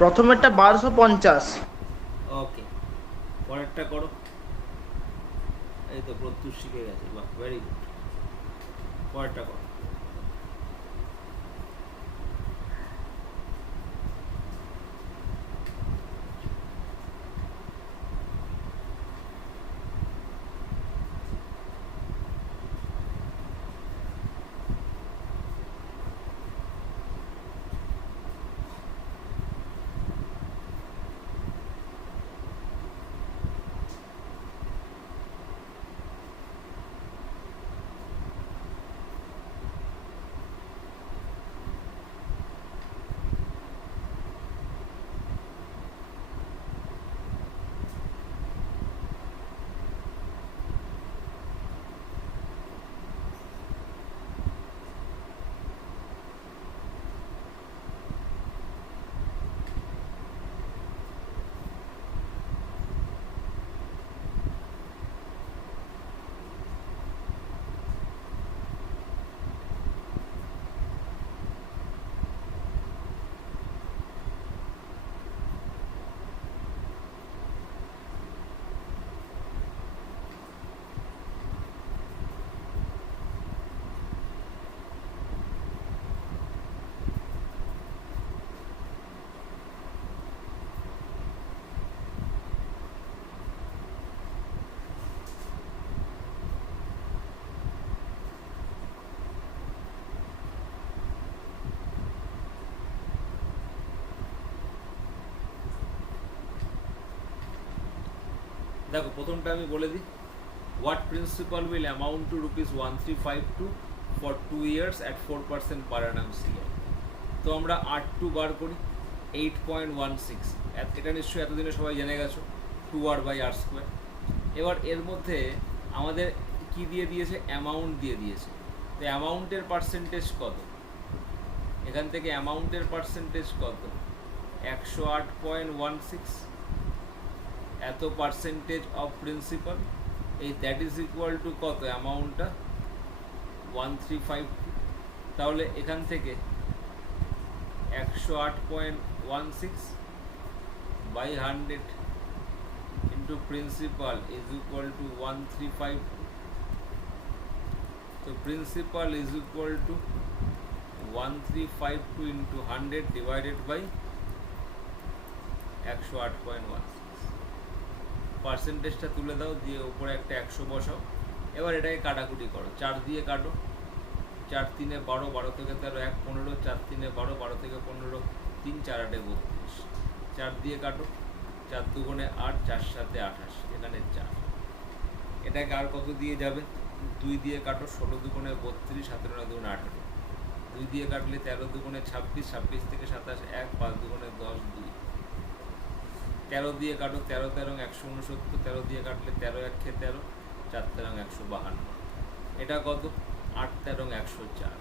প্রথমেরটা 1250। ওকে পরেরটা করো। এই তো প্রত্যুষ শিখে গেছে, বাহ ভেরি গুড। পরেরটা করো। দেখো প্রথমটা আমি বলে দিই। What principal will amount two ₹1352 for 2 years at 4% per annum CI। তো আমরা R2 বার করি 8.16। এটা নিশ্চয়ই এতদিনে সবাই জেনে গেছো, 2R/R²। এবার এর মধ্যে আমাদের কি দিয়ে দিয়েছে, অ্যামাউন্ট দিয়ে দিয়েছে। তো অ্যামাউন্টের পার্সেন্টেজ কত, এখান থেকে অ্যামাউন্টের পার্সেন্টেজ কত, 108.16। এত পার্সেন্টেজ অফ প্রিন্সিপাল, এই দ্যাট ইজ ইকুয়াল টু কত, অ্যামাউন্টটা 1352। তাহলে এখান থেকে 108.16 by 100 into principal is equal to 1352। তো principal is equal to 1352 into 100 divided by 108.16। পার্সেন্টেজটা তুলে দাও, দিয়ে উপরে একটা 100 বসাও। এবার এটাকে কাটাকুটি করো, 4 দিয়ে কাটো, 4 3 12, 12 থেকে 13 1 15, 4 3 12, 12 থেকে 15 3 4 8 32। 4 দিয়ে কাটো, 4 2 8, 4 7 28, এখানে 4। এটাকে আর কত দিয়ে যাবে, 2 দিয়ে কাটো, 16 2 32, 17 9 2 18। 2 দিয়ে কাটলে 13 2 26, 26 থেকে 27 1, 5 2 10 2। 13 দিয়ে কাটো, 13 13 169, 13 দিয়ে কাটলে 13 1 13, 4 13 152। এটা কত, 8 13 104।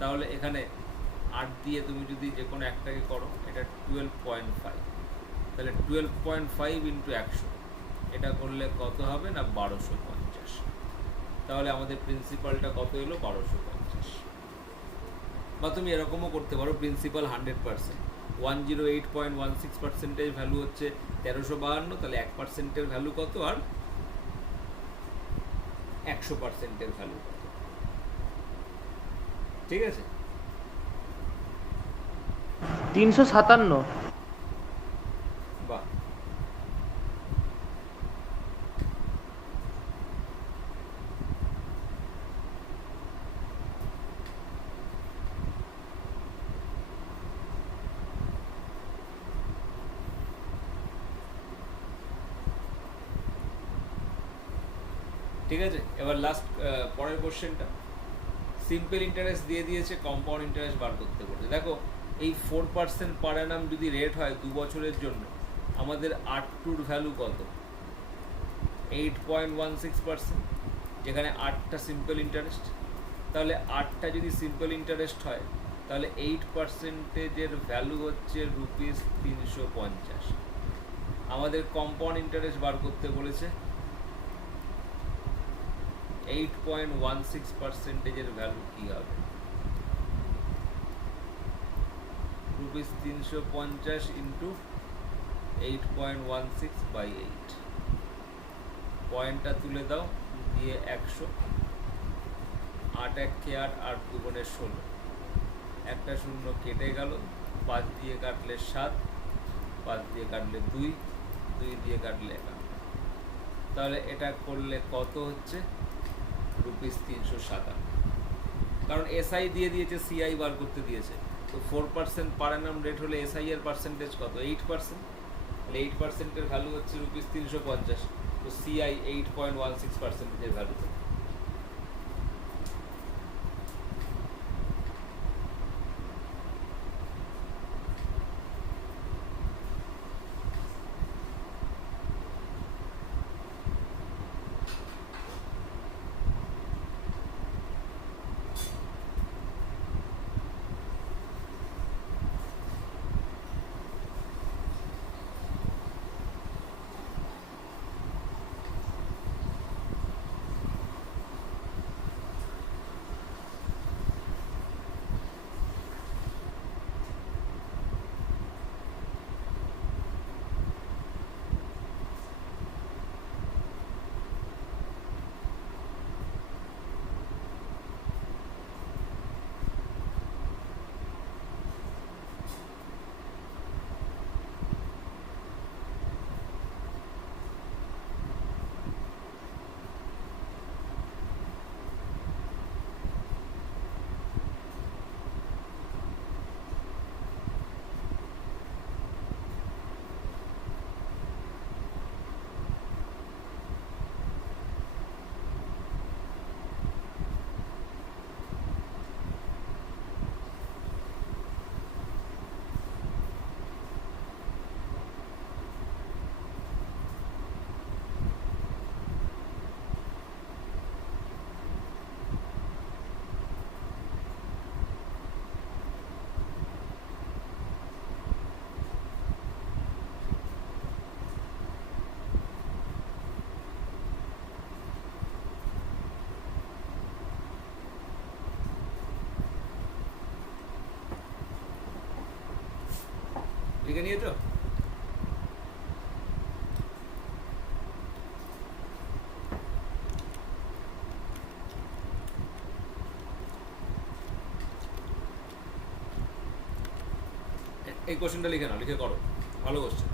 তাহলে এখানে 8 দিয়ে তুমি যদি যে কোনো একটাকে করো, এটা 12.5। তাহলে 12.5 ইন্টু 100, এটা করলে কত হবে না 1250। তাহলে আমাদের প্রিন্সিপালটা কত এলো, 1250। বা তুমি এরকমও করতে পারো, প্রিন্সিপাল 100%, 108.16% ভ্যালু হচ্ছে 1352। তাহলে 1%-এর ভ্যালু কত আর 100%-এর ভ্যালু কত। ঠিক আছে? 357। বাহ, ঠিক আছে। এবার লাস্ট পরের কোশ্চেনটা, সিম্পল ইন্টারেস্ট দিয়ে দিয়েছে, কম্পাউন্ড ইন্টারেস্ট বার করতে বলেছে। দেখো এই 4% পার অ্যানাম যদি রেট হয় 2 বছরের জন্য, আমাদের R2 ভ্যালু কত? 8.16%, যেখানে 8টা সিম্পল ইন্টারেস্ট। তাহলে 8টা যদি সিম্পল ইন্টারেস্ট হয়, তাহলে 8%-এর ভ্যালু হচ্ছে ₹350। আমাদের কম্পাউন্ড ইন্টারেস্ট বার করতে বলেছে, 8.16%-এর ভ্যালু কী হবে? ₹350 ইন্টু 8.16/8। পয়েন্টটা তুলে দাও, দিয়ে 100, 8 1 8, 8 2 16, একটা শূন্য কেটে গেল, 5 দিয়ে কাটলে 7, 5 দিয়ে কাটলে 2, 2 দিয়ে কাটলে 11। তাহলে এটা করলে কত হচ্ছে? ₹357। কারণ এসআই দিয়ে দিয়েছে, সিআই বার করতে দিয়েছে। তো 4% পার অ্যানাম রেট হলে এসআই এর পার্সেন্টেজ কত? 8%। তাহলে 8%-এর ভ্যালু হচ্ছে ₹350। তো সিআই 8.16%-এর ভ্যালু। লিখে নিয়েছো? এই কোশ্চেনটা লিখে নাও, লিখে করো, ভালো কোশ্চেন।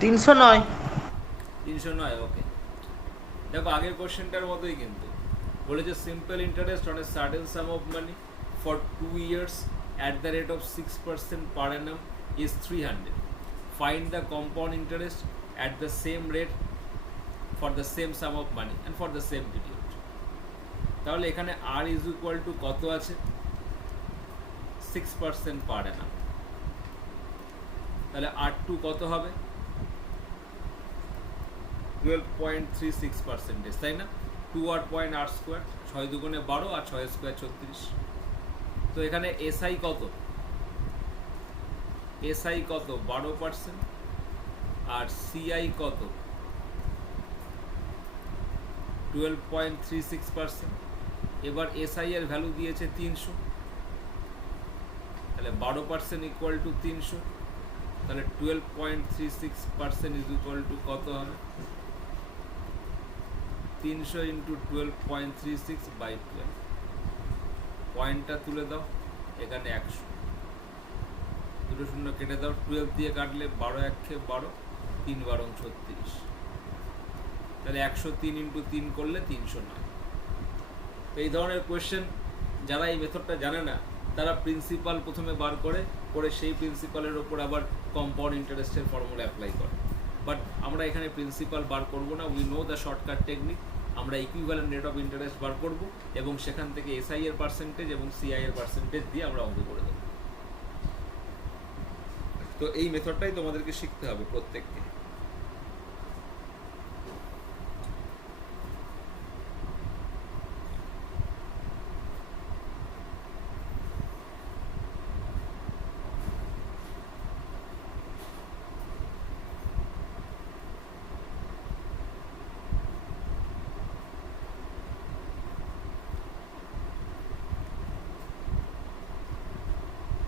309। 309, ওকে। দেখো আগের কোশ্চেনটার মতোই কিন্তু বলেছে simple interest on a certain sum of money for 2 years at the rate of 6% per annum is 300. Find the compound interest at the same rate for the same sum of money and for the same period. তাহলে এখানে r is equal to কত আছে? 6% per annum। তাহলে R2 কত হবে? 12.36%, তাই না? 2r পয়েন্ট r স্কোয়ার, 6 দুগুণে 12 আর 6 স্কোয়ার 36। তো এখানে এসআই কত? এসআই কত? 12% আর সিআই কত? 12.36%। এবার এসআই এর ভ্যালু দিয়েছে 300, তাহলে 12% ইকুয়াল টু 300, তাহলে 12.36% ইজ ইকুয়াল টু কত হবে? 300 ইন্টু 12.36/12। পয়েন্টটা তুলে দাও, এখানে 100, দুটো শূন্য কেটে দাও, 12 দিয়ে কাটলে 12 1 12, 3 12 36, তাহলে 103 ইন্টু 3 করলে 309। তো এই ধরনের কোয়েশ্চেন যারা এই মেথডটা জানে না তারা প্রিন্সিপাল প্রথমে বার করে সেই প্রিন্সিপালের ওপর আবার কম্পাউন্ড ইন্টারেস্টের ফর্মুলা অ্যাপ্লাই করে। বাট আমরা এখানে প্রিন্সিপাল বার করব না, we know the shortcut technique. আমরা ইকুইভ্যালেন্ট রেট অফ ইন্টারেস্ট বার করব এবং সেখান থেকে এসআই এর পার্সেন্টেজ এবং সিআই এর পার্সেন্টেজ দিয়ে আমরা অঙ্ক করে দেবো। তো এই মেথডটাই তোমাদেরকে শিখতে হবে প্রত্যেককে।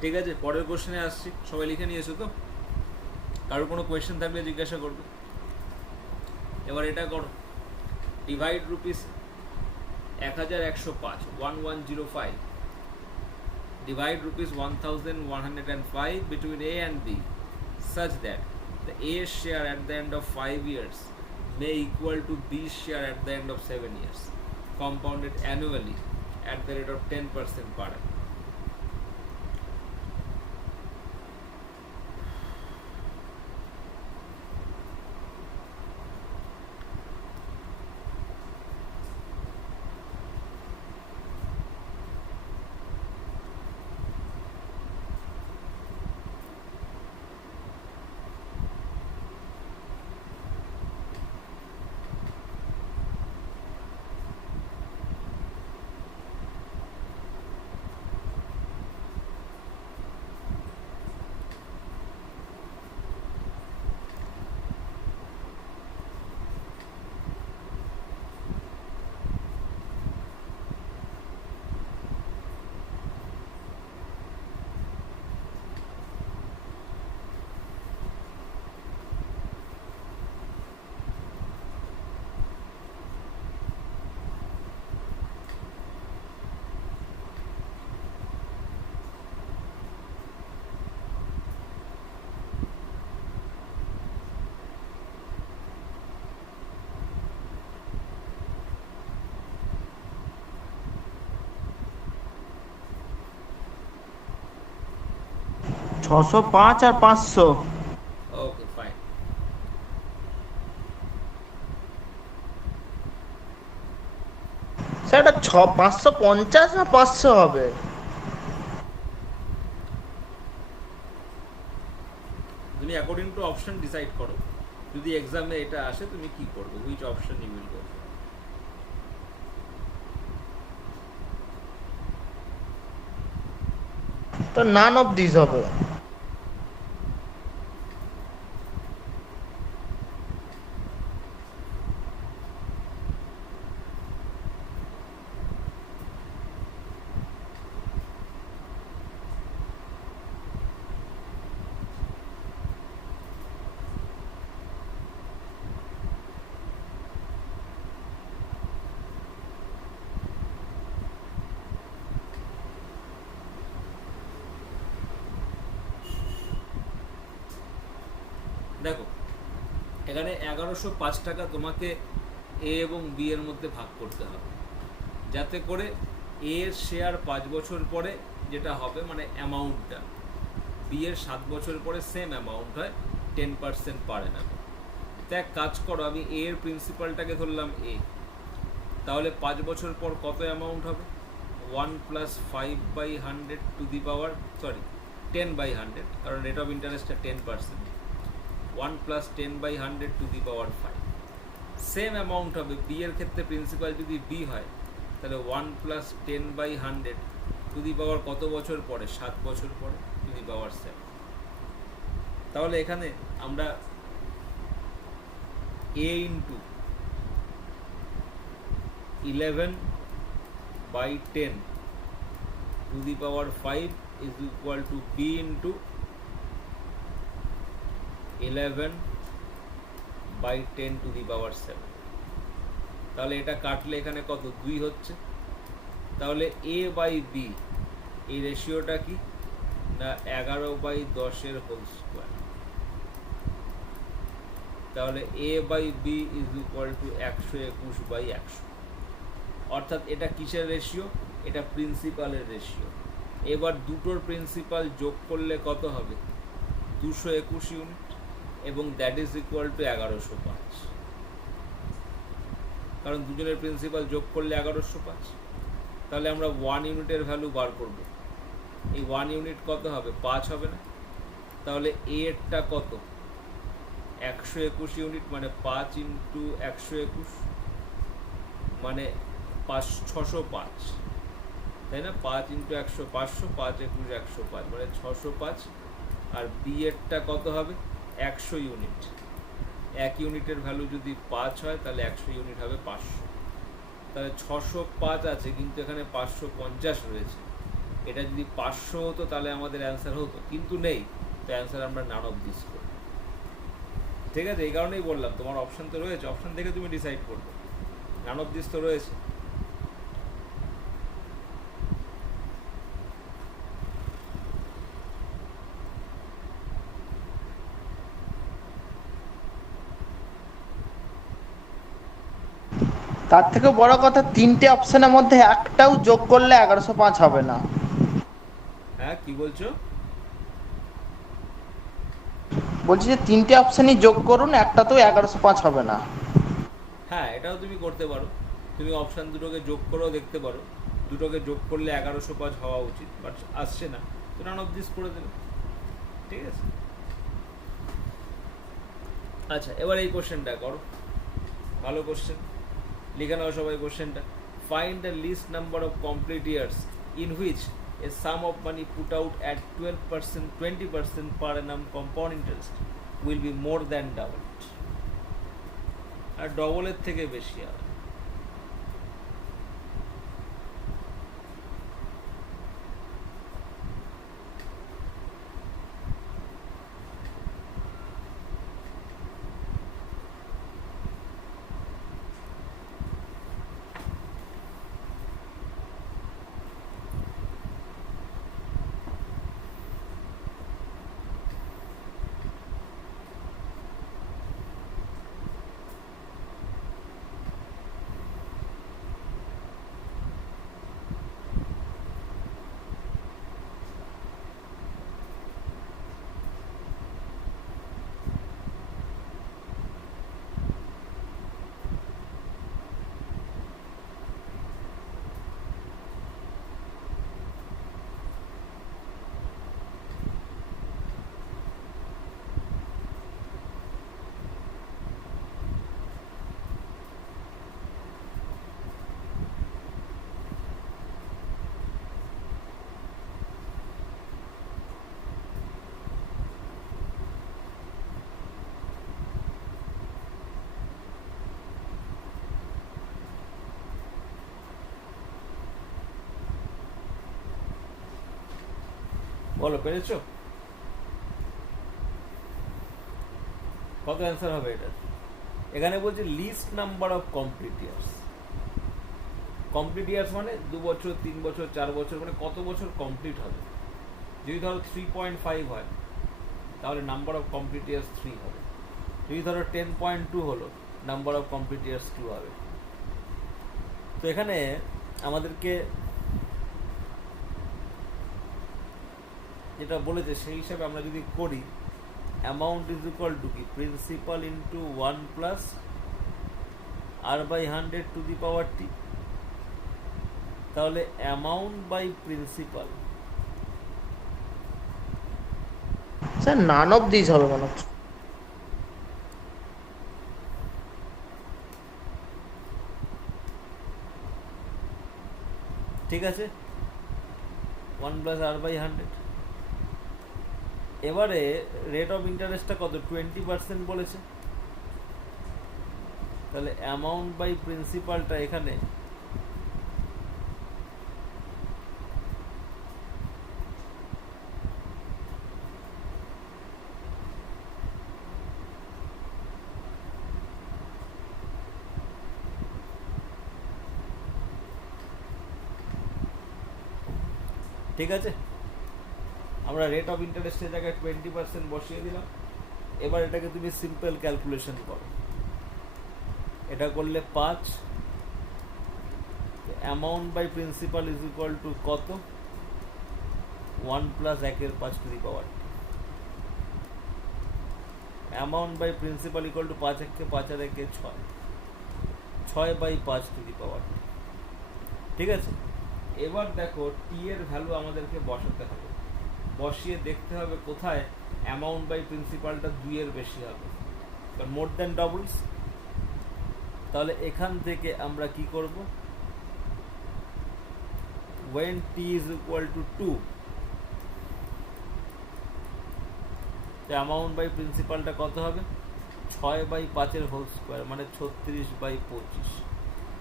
ঠিক আছে, পরের কোশ্চেনে আসছি। সবাই লিখে নিয়েছো তো? কারোর কোনো কোয়েশ্চেন থাকলে জিজ্ঞাসা করবে। এবার এটা করো, divide rupees 1105 1105 divide rupees 1105 between A and B such that the A share at the end of 5 years may equal to B share at the end of 7 years, compounded annually at the rate of 10% per annum. ছশো পাঁচ আর 500। Okay fine. স্যার এটা 550 না 500 হবে? তুমি অ্যাকর্ডিং টু অপশন ডিসাইড করো, যদি এক্সামে এটা আসে তুমি কি করবে, which option you will go. তো নান অফ দিস হবে। এখানে 1105 টাকা তোমাকে এ এবং বি এর মধ্যে ভাগ করতে হবে, যাতে করে এ এর শেয়ার 5 বছর পরে যেটা হবে মানে অ্যামাউন্টটা, বি এর 7 বছর পরে সেম অ্যামাউন্ট হয় 10% পার অ্যানাম। তো এক কাজ করো, আমি এ এর প্রিন্সিপালটাকে ধরলাম এ, তাহলে 5 বছর পর কত অ্যামাউন্ট হবে? 1 + 5/100 টু দি পাওয়ার 10/100, কারণ রেট অফ ইন্টারেস্টটা 10%, 1 + 10/100 to the power 5। Same amount হবে বি এর ক্ষেত্রে, প্রিন্সিপাল যদি বি হয় তাহলে 1 + 10/100 টু দি পাওয়ার কত বছর পরে? 7 বছর পরে, টু দি পাওয়ার 7। তাহলে এখানে আমরা a into 11/10 to the power 5 is equal to b into 11/10 to the power 7। তাহলে এটা কাটলে এখানে কত? 2 হচ্ছে। তাহলে a/b এই রেশিওটা কি না 11/10 এর হোল স্কোয়ার। তাহলে a/b ইজ ইকুয়াল টু 121/100। অর্থাৎ এটা কিসের রেশিও? এটা প্রিন্সিপালের রেশিও। এবার দুটোর প্রিন্সিপাল যোগ করলে কত হবে? 221 ইউনিট, এবং দ্যাট ইজ ইকুয়াল টু 1105, কারণ দুজনের প্রিন্সিপাল যোগ করলে 1105। তাহলে আমরা 1 ইউনিটের ভ্যালু বার করব। এই 1 ইউনিট কত হবে? 5 হবে না? তাহলে এ এরটা কত? 121 ইউনিট, মানে 5 ইন্টু 121 মানে 605, তাই না? 5 ইন্টু 100 500, 5 21 105 মানে 605। আর বি এরটা কত হবে? 100 ইউনিট। 1 ইউনিটের ভ্যালু যদি 5 হয় তাহলে 100 ইউনিট হবে 500। তাহলে 605 আছে, কিন্তু এখানে 550 রয়েছে। এটা যদি 500 হতো তাহলে আমাদের অ্যান্সার হতো, কিন্তু নেই, তো অ্যান্সার আমরা নান অফ দিস করব। ঠিক আছে, এই কারণেই বললাম তোমার অপশন তো রয়েছে, অপশন দেখে তুমি ডিসাইড করবে। নান অফ দিস তো রয়েছে। তার থেকে বড় কথা, 3টে অপশনের মধ্যে একটাও যোগ করলে 1105 হবে না। হ্যাঁ, কি বলছো? বলছি যে 3টে অপশনই যোগ করুন, একটাতেও 1105 হবে না। হ্যাঁ, এটাও তুমি করতে পারো। তুমি অপশান দুটোকে যোগ করেও দেখতে পারো, দুটোকে যোগ করলে 1105 হওয়া উচিত, বাট আসছে না, তো নান অফ দিস করে দেবে। ঠিক আছে, আচ্ছা এবার এই কোশ্চেনটা করো, ভালো কোশ্চেন, লিখে নাও সবাই কোশ্চেনটা। Find the least number of complete years in which a sum of money put out at 12%, 20% per annum compound interest will be more than double। আর ডবলের থেকে বেশি হবে। বলো, পেরেছো? কত অ্যান্সার হবে এটা? এখানে বলছে least number of complete years. Complete years মানে 2 বছর, 3 বছর, 4 বছর, মানে কত বছর কমপ্লিট হবে। যদি ধরো 3.5 হয় তাহলে নাম্বার অফ কমপ্লিট ইয়ার্স 3 হবে। যদি ধরো 10.2 হলো, নাম্বার অফ কমপ্লিট ইয়ার্স 2 হবে। তো এখানে আমাদেরকে যেটা বলেছে সেই হিসাবে আমরা যদি করি, অ্যামাউন্ট ইজ ইকুয়াল টু কি, principal into 1 plus r/100 to the power T. তাহলে amount by principal, sir none of this হবে মনে হচ্ছে। ঠিক আছে, 1 প্লাস r/100। এবারে রেট অফ ইন্টারেস্টটা কত, 20% বলেছে। তাহলে অ্যামাউন্ট বাই প্রিন্সিপালটা এখানে ঠিক আছে, আমরা রেট অফ ইন্টারেস্টের জায়গায় 20% বসিয়ে দিলাম। এবার এটাকে তুমি সিম্পল ক্যালকুলেশন করো, এটা করলে 5, amount by principal is equal to কত, 1 plus 1 5 to the power. Amount by principal equal to 5 1 5 আর 1 6, 6/5 টু দি পাওয়ার। ঠিক আছে, এবার দেখো টি এর ভ্যালু আমাদেরকে বসাতে হবে, বসিয়ে দেখতে হবে কোথায় অ্যামাউন্ট বাই প্রিন্সিপালটা 2 এর বেশি হবে, কারণ মোর দ্যান ডবলস। তাহলে এখান থেকে আমরা কি করব, when t is equal to 2, তো অ্যামাউন্ট বাই প্রিন্সিপালটা কত হবে, 6/5 এর হোল স্কোয়ার মানে 36/25।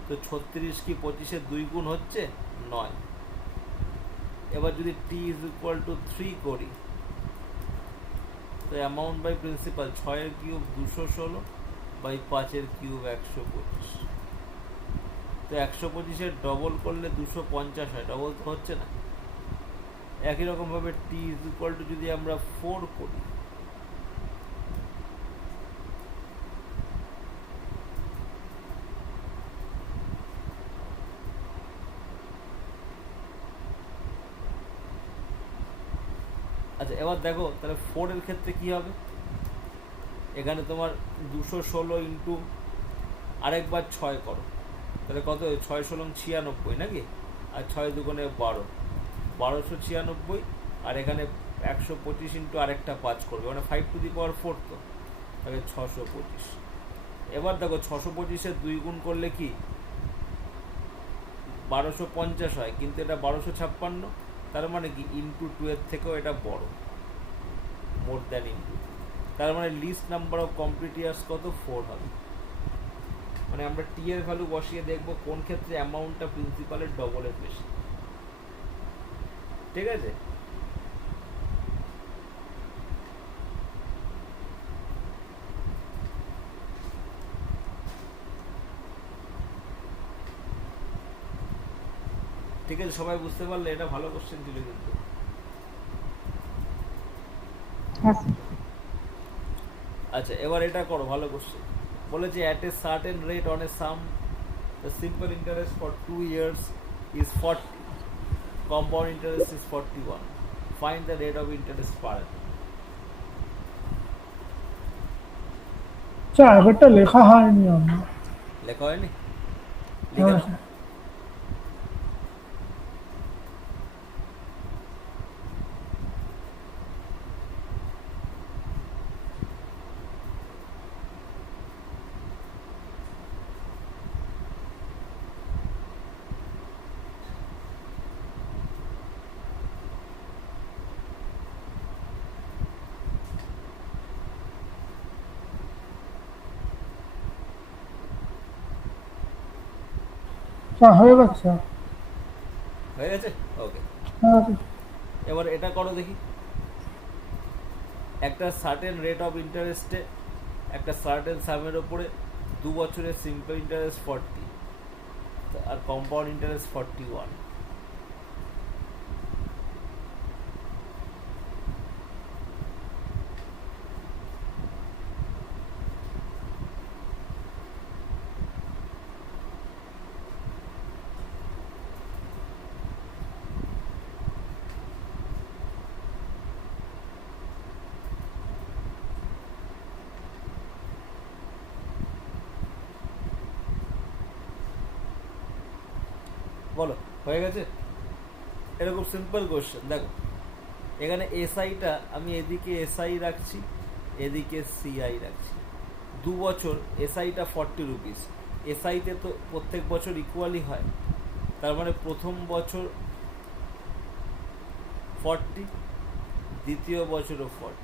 তো 36 কি 25-এর 2 গুণ হচ্ছে 9। এবার যদি t is equal to 3 করি, তো অ্যামাউন্ট বাই প্রিন্সিপাল 6 এর কিউব 216/5 এর কিউব 125। তো 125-এর ডবল করলে 250 হয়, ডবল তো হচ্ছে না। একই রকমভাবে t is equal to যদি আমরা 4 করি, আচ্ছা এবার দেখো তাহলে 4 এর ক্ষেত্রে কি হবে, এখানে তোমার 216 ইন্টু আরেকবার 6 করো, তাহলে কত, 6 16 96 নাকি, আর 6 দুগুণে 12, 1296, আর এখানে 125 ইন্টু আরেকটা 5 করবে মানে 5 টু দি পাওয়ার 4, তো তাহলে 625। এবার দেখো 625-এর 2 গুণ করলে কি 1250 হয়, কিন্তু এটা 1256, তার মানে কি ইন্টু 2 এর থেকেও এটা বড়, মোর দ্যান ইন্টু। তার মানে least number of complete years কত, 4 হবে। মানে আমরা টি এর ভ্যালু বসিয়ে দেখবো কোন ক্ষেত্রে অ্যামাউন্টটা প্রিন্সিপালের ডবলের বেশি। ঠিক আছে, ঠিক আছে, সবাই বুঝতে পারলে? এটা ভালো কোশ্চেন ছিল কিন্তু। হ্যাঁ স্যার। আচ্ছা এবার এটা করো, ভালো কোশ্চেন বলেছে, at a certain rate on a sum the simple interest for 2 years is 40, compound interest is 41, find the rate of interest per annum। আচ্ছা ব্যাপারটা লেখা হয়নি আমার। লেখা হয়নি, লিখে হ্যাঁ নাও। স্যার। স্যার হয়ে গেছে স্যার। হয়ে গেছে, ওকে। হ্যাঁ স্যার। এবার এটা করো দেখি, একটা সার্টেন রেট অফ ইন্টারেস্টে একটা সার্টেন সামের ওপরে 2 বছরের সিম্পল ইন্টারেস্ট 40 আর কম্পাউন্ড ইন্টারেস্ট 41। বলো হয়ে গেছে? এরকম সিম্পল কোশ্চেন। দেখো এখানে এসআইটা আমি এদিকে এসআই রাখছি, এদিকে সিআই রাখছি। 2 বছর এসআইটা 40 রুপিস, এসআইতে তো প্রত্যেক বছর ইকুয়ালি হয়, তার মানে প্রথম বছর 40, দ্বিতীয় বছরও 40।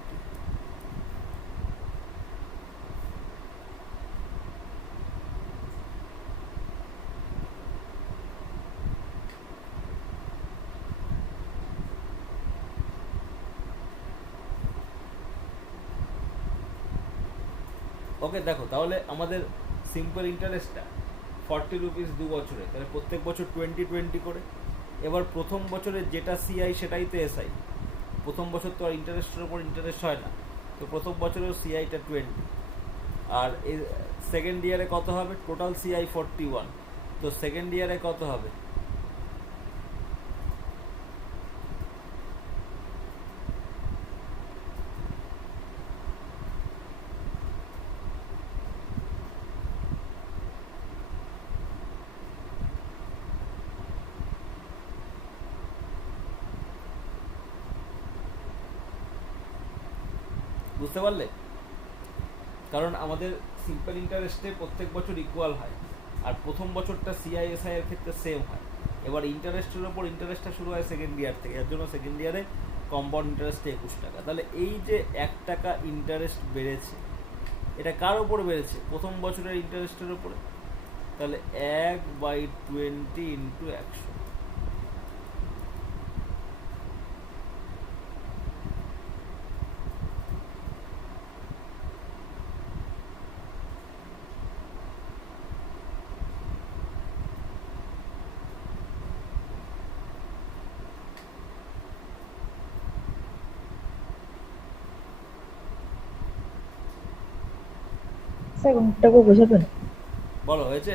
ওকে দেখো তাহলে আমাদের সিম্পল ইন্টারেস্টটা 40 রুপিস 2 বছরে, তাহলে প্রত্যেক বছর 20 করে। এবার প্রথম বছরের যেটা সিআই সেটাই তো এসআই, প্রথম বছর তো আর ইন্টারেস্টের ওপর ইন্টারেস্ট হয় না, তো প্রথম বছরেও সিআইটা 20। আর সেকেন্ড ইয়ারে কত হবে? টোটাল সিআই 41, তো সেকেন্ড ইয়ারে কত হবে? বুঝতে পারলে? কারণ আমাদের সিম্পল ইন্টারেস্টে প্রত্যেক বছর ইকুয়াল হয়, আর প্রথম বছরটা সিআইএসআই এর ক্ষেত্রে সেম হয়। এবার ইন্টারেস্টের ওপর ইন্টারেস্টটা শুরু হয় সেকেন্ড ইয়ার থেকে, এর জন্য সেকেন্ড ইয়ারে কম্পাউন্ড ইন্টারেস্টে 21 টাকা। তাহলে এই যে 1 টাকা ইন্টারেস্ট বেড়েছে, এটা কার ওপর বেড়েছে? প্রথম বছরের ইন্টারেস্টের ওপরে। তাহলে 1/20 ইন্টু 100। স্যার অঙ্কটাকে বোঝাবেন? বলো হয়েছে?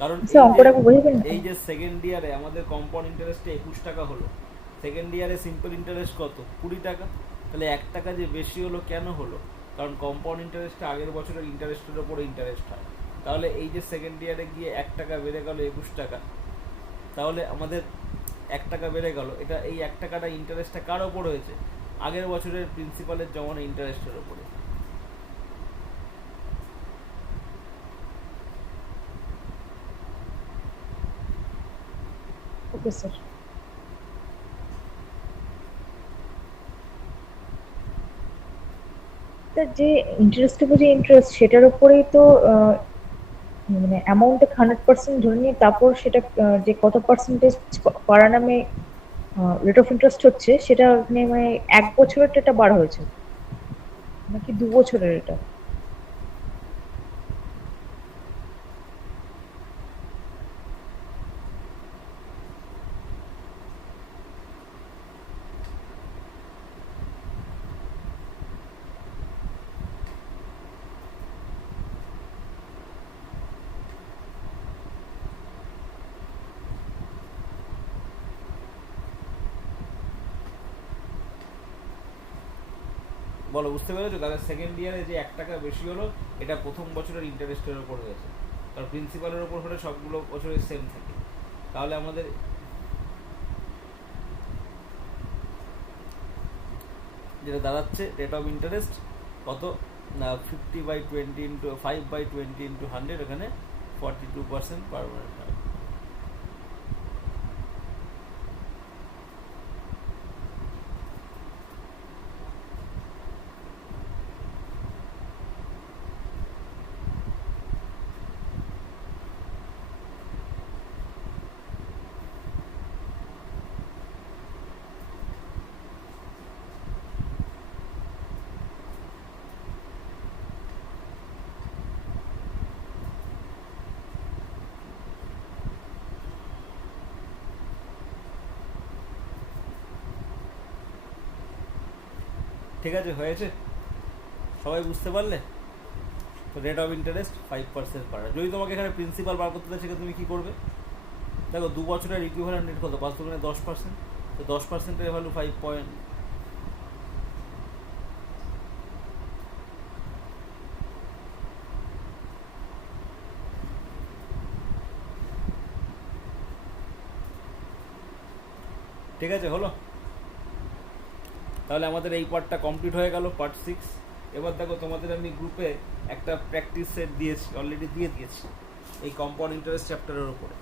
কারণ স্যার অঙ্কটাকে বোঝাবেন? এই যে সেকেন্ড ইয়ারে আমাদের কম্পাউন্ড ইন্টারেস্টে 21 টাকা হলো, সেকেন্ড ইয়ারে সিম্পল ইন্টারেস্ট কত? 20 টাকা। তাহলে 1 টাকা যে বেশি হলো কেন হলো? কারণ কম্পাউন্ড ইন্টারেস্টটা আগের বছরের ইন্টারেস্টের ওপরে ইন্টারেস্ট হয়। তাহলে এই যে সেকেন্ড ইয়ারে গিয়ে 1 টাকা বেড়ে গেল 21 টাকা, তাহলে আমাদের 1 টাকা বেড়ে গেল। এটা এই 1 টাকাটা ইন্টারেস্টটা কার ওপর হয়েছে? আগের বছরের প্রিন্সিপালের জমানো ইন্টারেস্টের ওপরে। Okay sir. স্যার যে ইন্টারেস্টের উপর যে ইন্টারেস্ট সেটার উপরেই তো মানে অ্যামাউন্টটা 100% ধরে নিয়ে তারপর সেটা যে কত পার্সেন্টেজ পার নামে রেট অফ ইন্টারেস্ট হচ্ছে সেটা মানে 1 বছরের এটা বার হয়েছে নাকি 2 বছরের এটা? বলো বুঝতে পেরেছো? তাহলে সেকেন্ড ইয়ারে যে 1 টাকা বেশি হলো এটা প্রথম বছরের ইন্টারেস্টের ওপর হয়েছে, কারণ প্রিন্সিপালের ওপর হলে সবগুলো বছরের সেম থাকে। তাহলে আমাদের যেটা দাঁড়াচ্ছে রেট অফ ইন্টারেস্ট কত না 50/20 ইন্টু 5/20 ইন্টু 100, এখানে 42% পার্মানেন্ট হয়। ঠিক আছে, হয়েছে? সবাই বুঝতে পারলে? তো রেট অফ ইন্টারেস্ট 5% বাড়া। যদি তোমাকে এখানে প্রিন্সিপাল বার করতে দেয় সেক্ষেত্রে তুমি কী করবে? দেখো 2 বছরের ইকুইভ্যালেন্ট রেট কত? 5 দুগুণে 10%, তো 10%-এর ভ্যালু 5 পয়েন্ট। ঠিক আছে, হলো? তাহলে আমাদের এই পার্টটা কমপ্লিট হয়ে গেল, পার্ট 6। এবার দেখো তোমাদের আমি গ্রুপে একটা প্র্যাকটিস সেট দিয়েছি, অলরেডি দিয়ে দিয়েছি এই কম্পাউন্ড ইন্টারেস্ট চ্যাপ্টারের উপরে।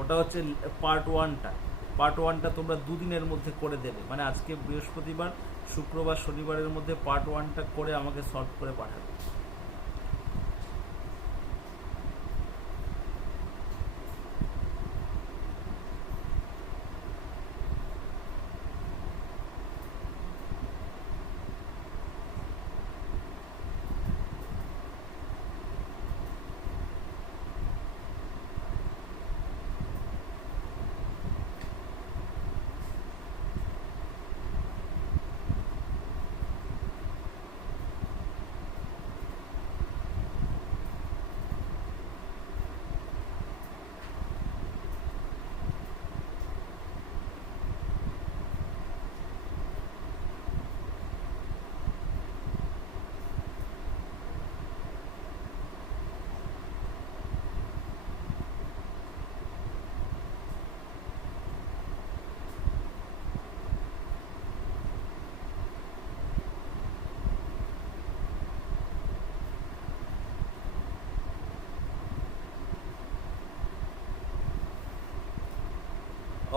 ওটা হচ্ছে পার্ট 1টা। পার্ট 1টা তোমরা দুদিনের মধ্যে করে দেবে, মানে আজকে বৃহস্পতিবার, শুক্রবার, শনিবারের মধ্যে পার্ট 1টা করে আমাকে সলভ করে পাঠাবে।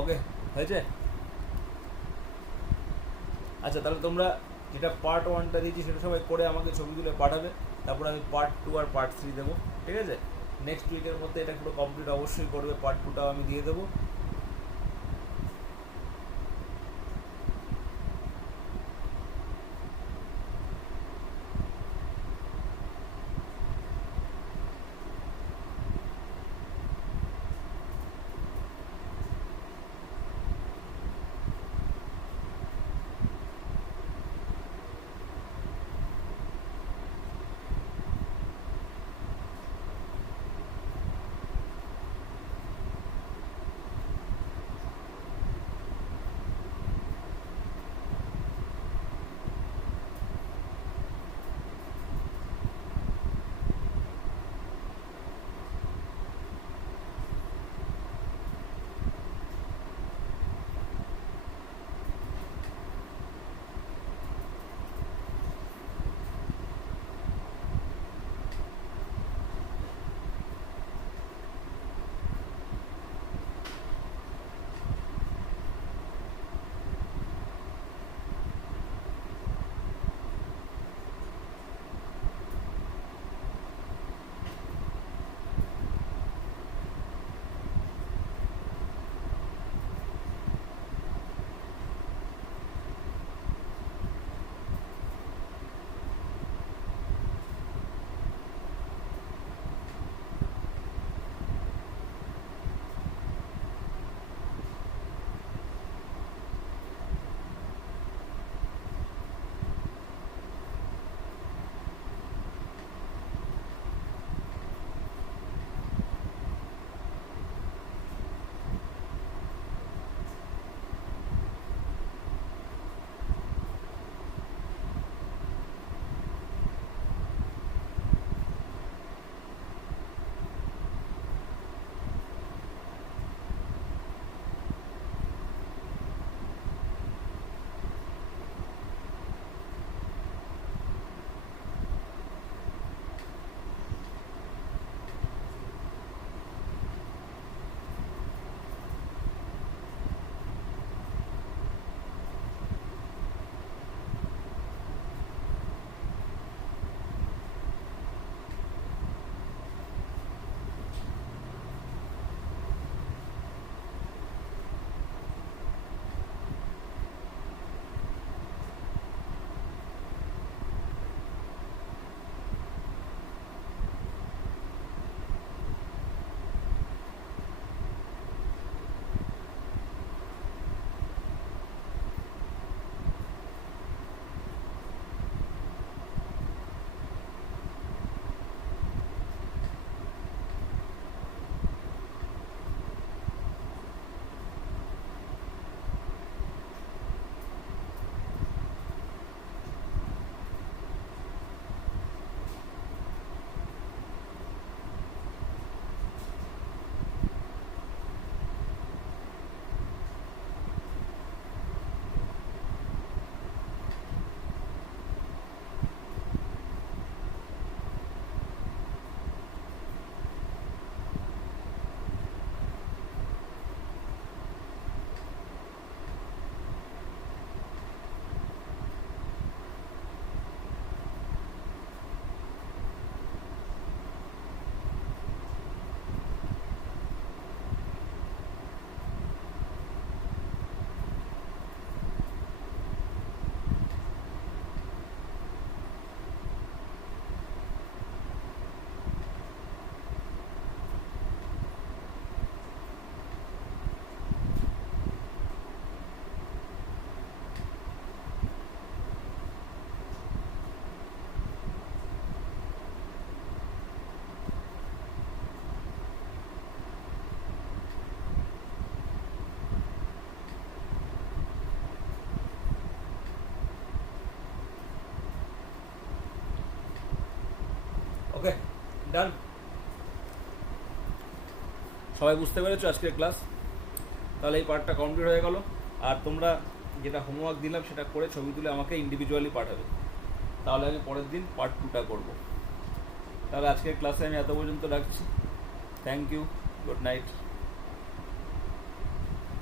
ওকে, হয়েছে? আচ্ছা, তাহলে তোমরা যেটা পার্ট 1টা দিয়েছি সেটা সবাই করে আমাকে ছবিগুলো পাঠাবে, তারপর আমি পার্ট 2 আর পার্ট 3 দেবো, ঠিক আছে? নেক্সট উইকের মধ্যে এটা পুরো কমপ্লিট অবশ্যই করবে, পার্ট 2টাও আমি দিয়ে দেবো। ওকে ডান। সবাই বুঝতে পেরেছো আজকের ক্লাস? তাহলে এই পার্টটা কমপ্লিট হয়ে গেল। আর তোমরা যেটা হোমওয়ার্ক দিলাম সেটা করে ছবি তুলে আমাকে ইন্ডিভিজুয়ালি পাঠাবে, তাহলে আমি পরের দিন পার্ট 2টা করবো। তাহলে আজকের ক্লাসে আমি এত পর্যন্ত রাখছি। Thank you, good night.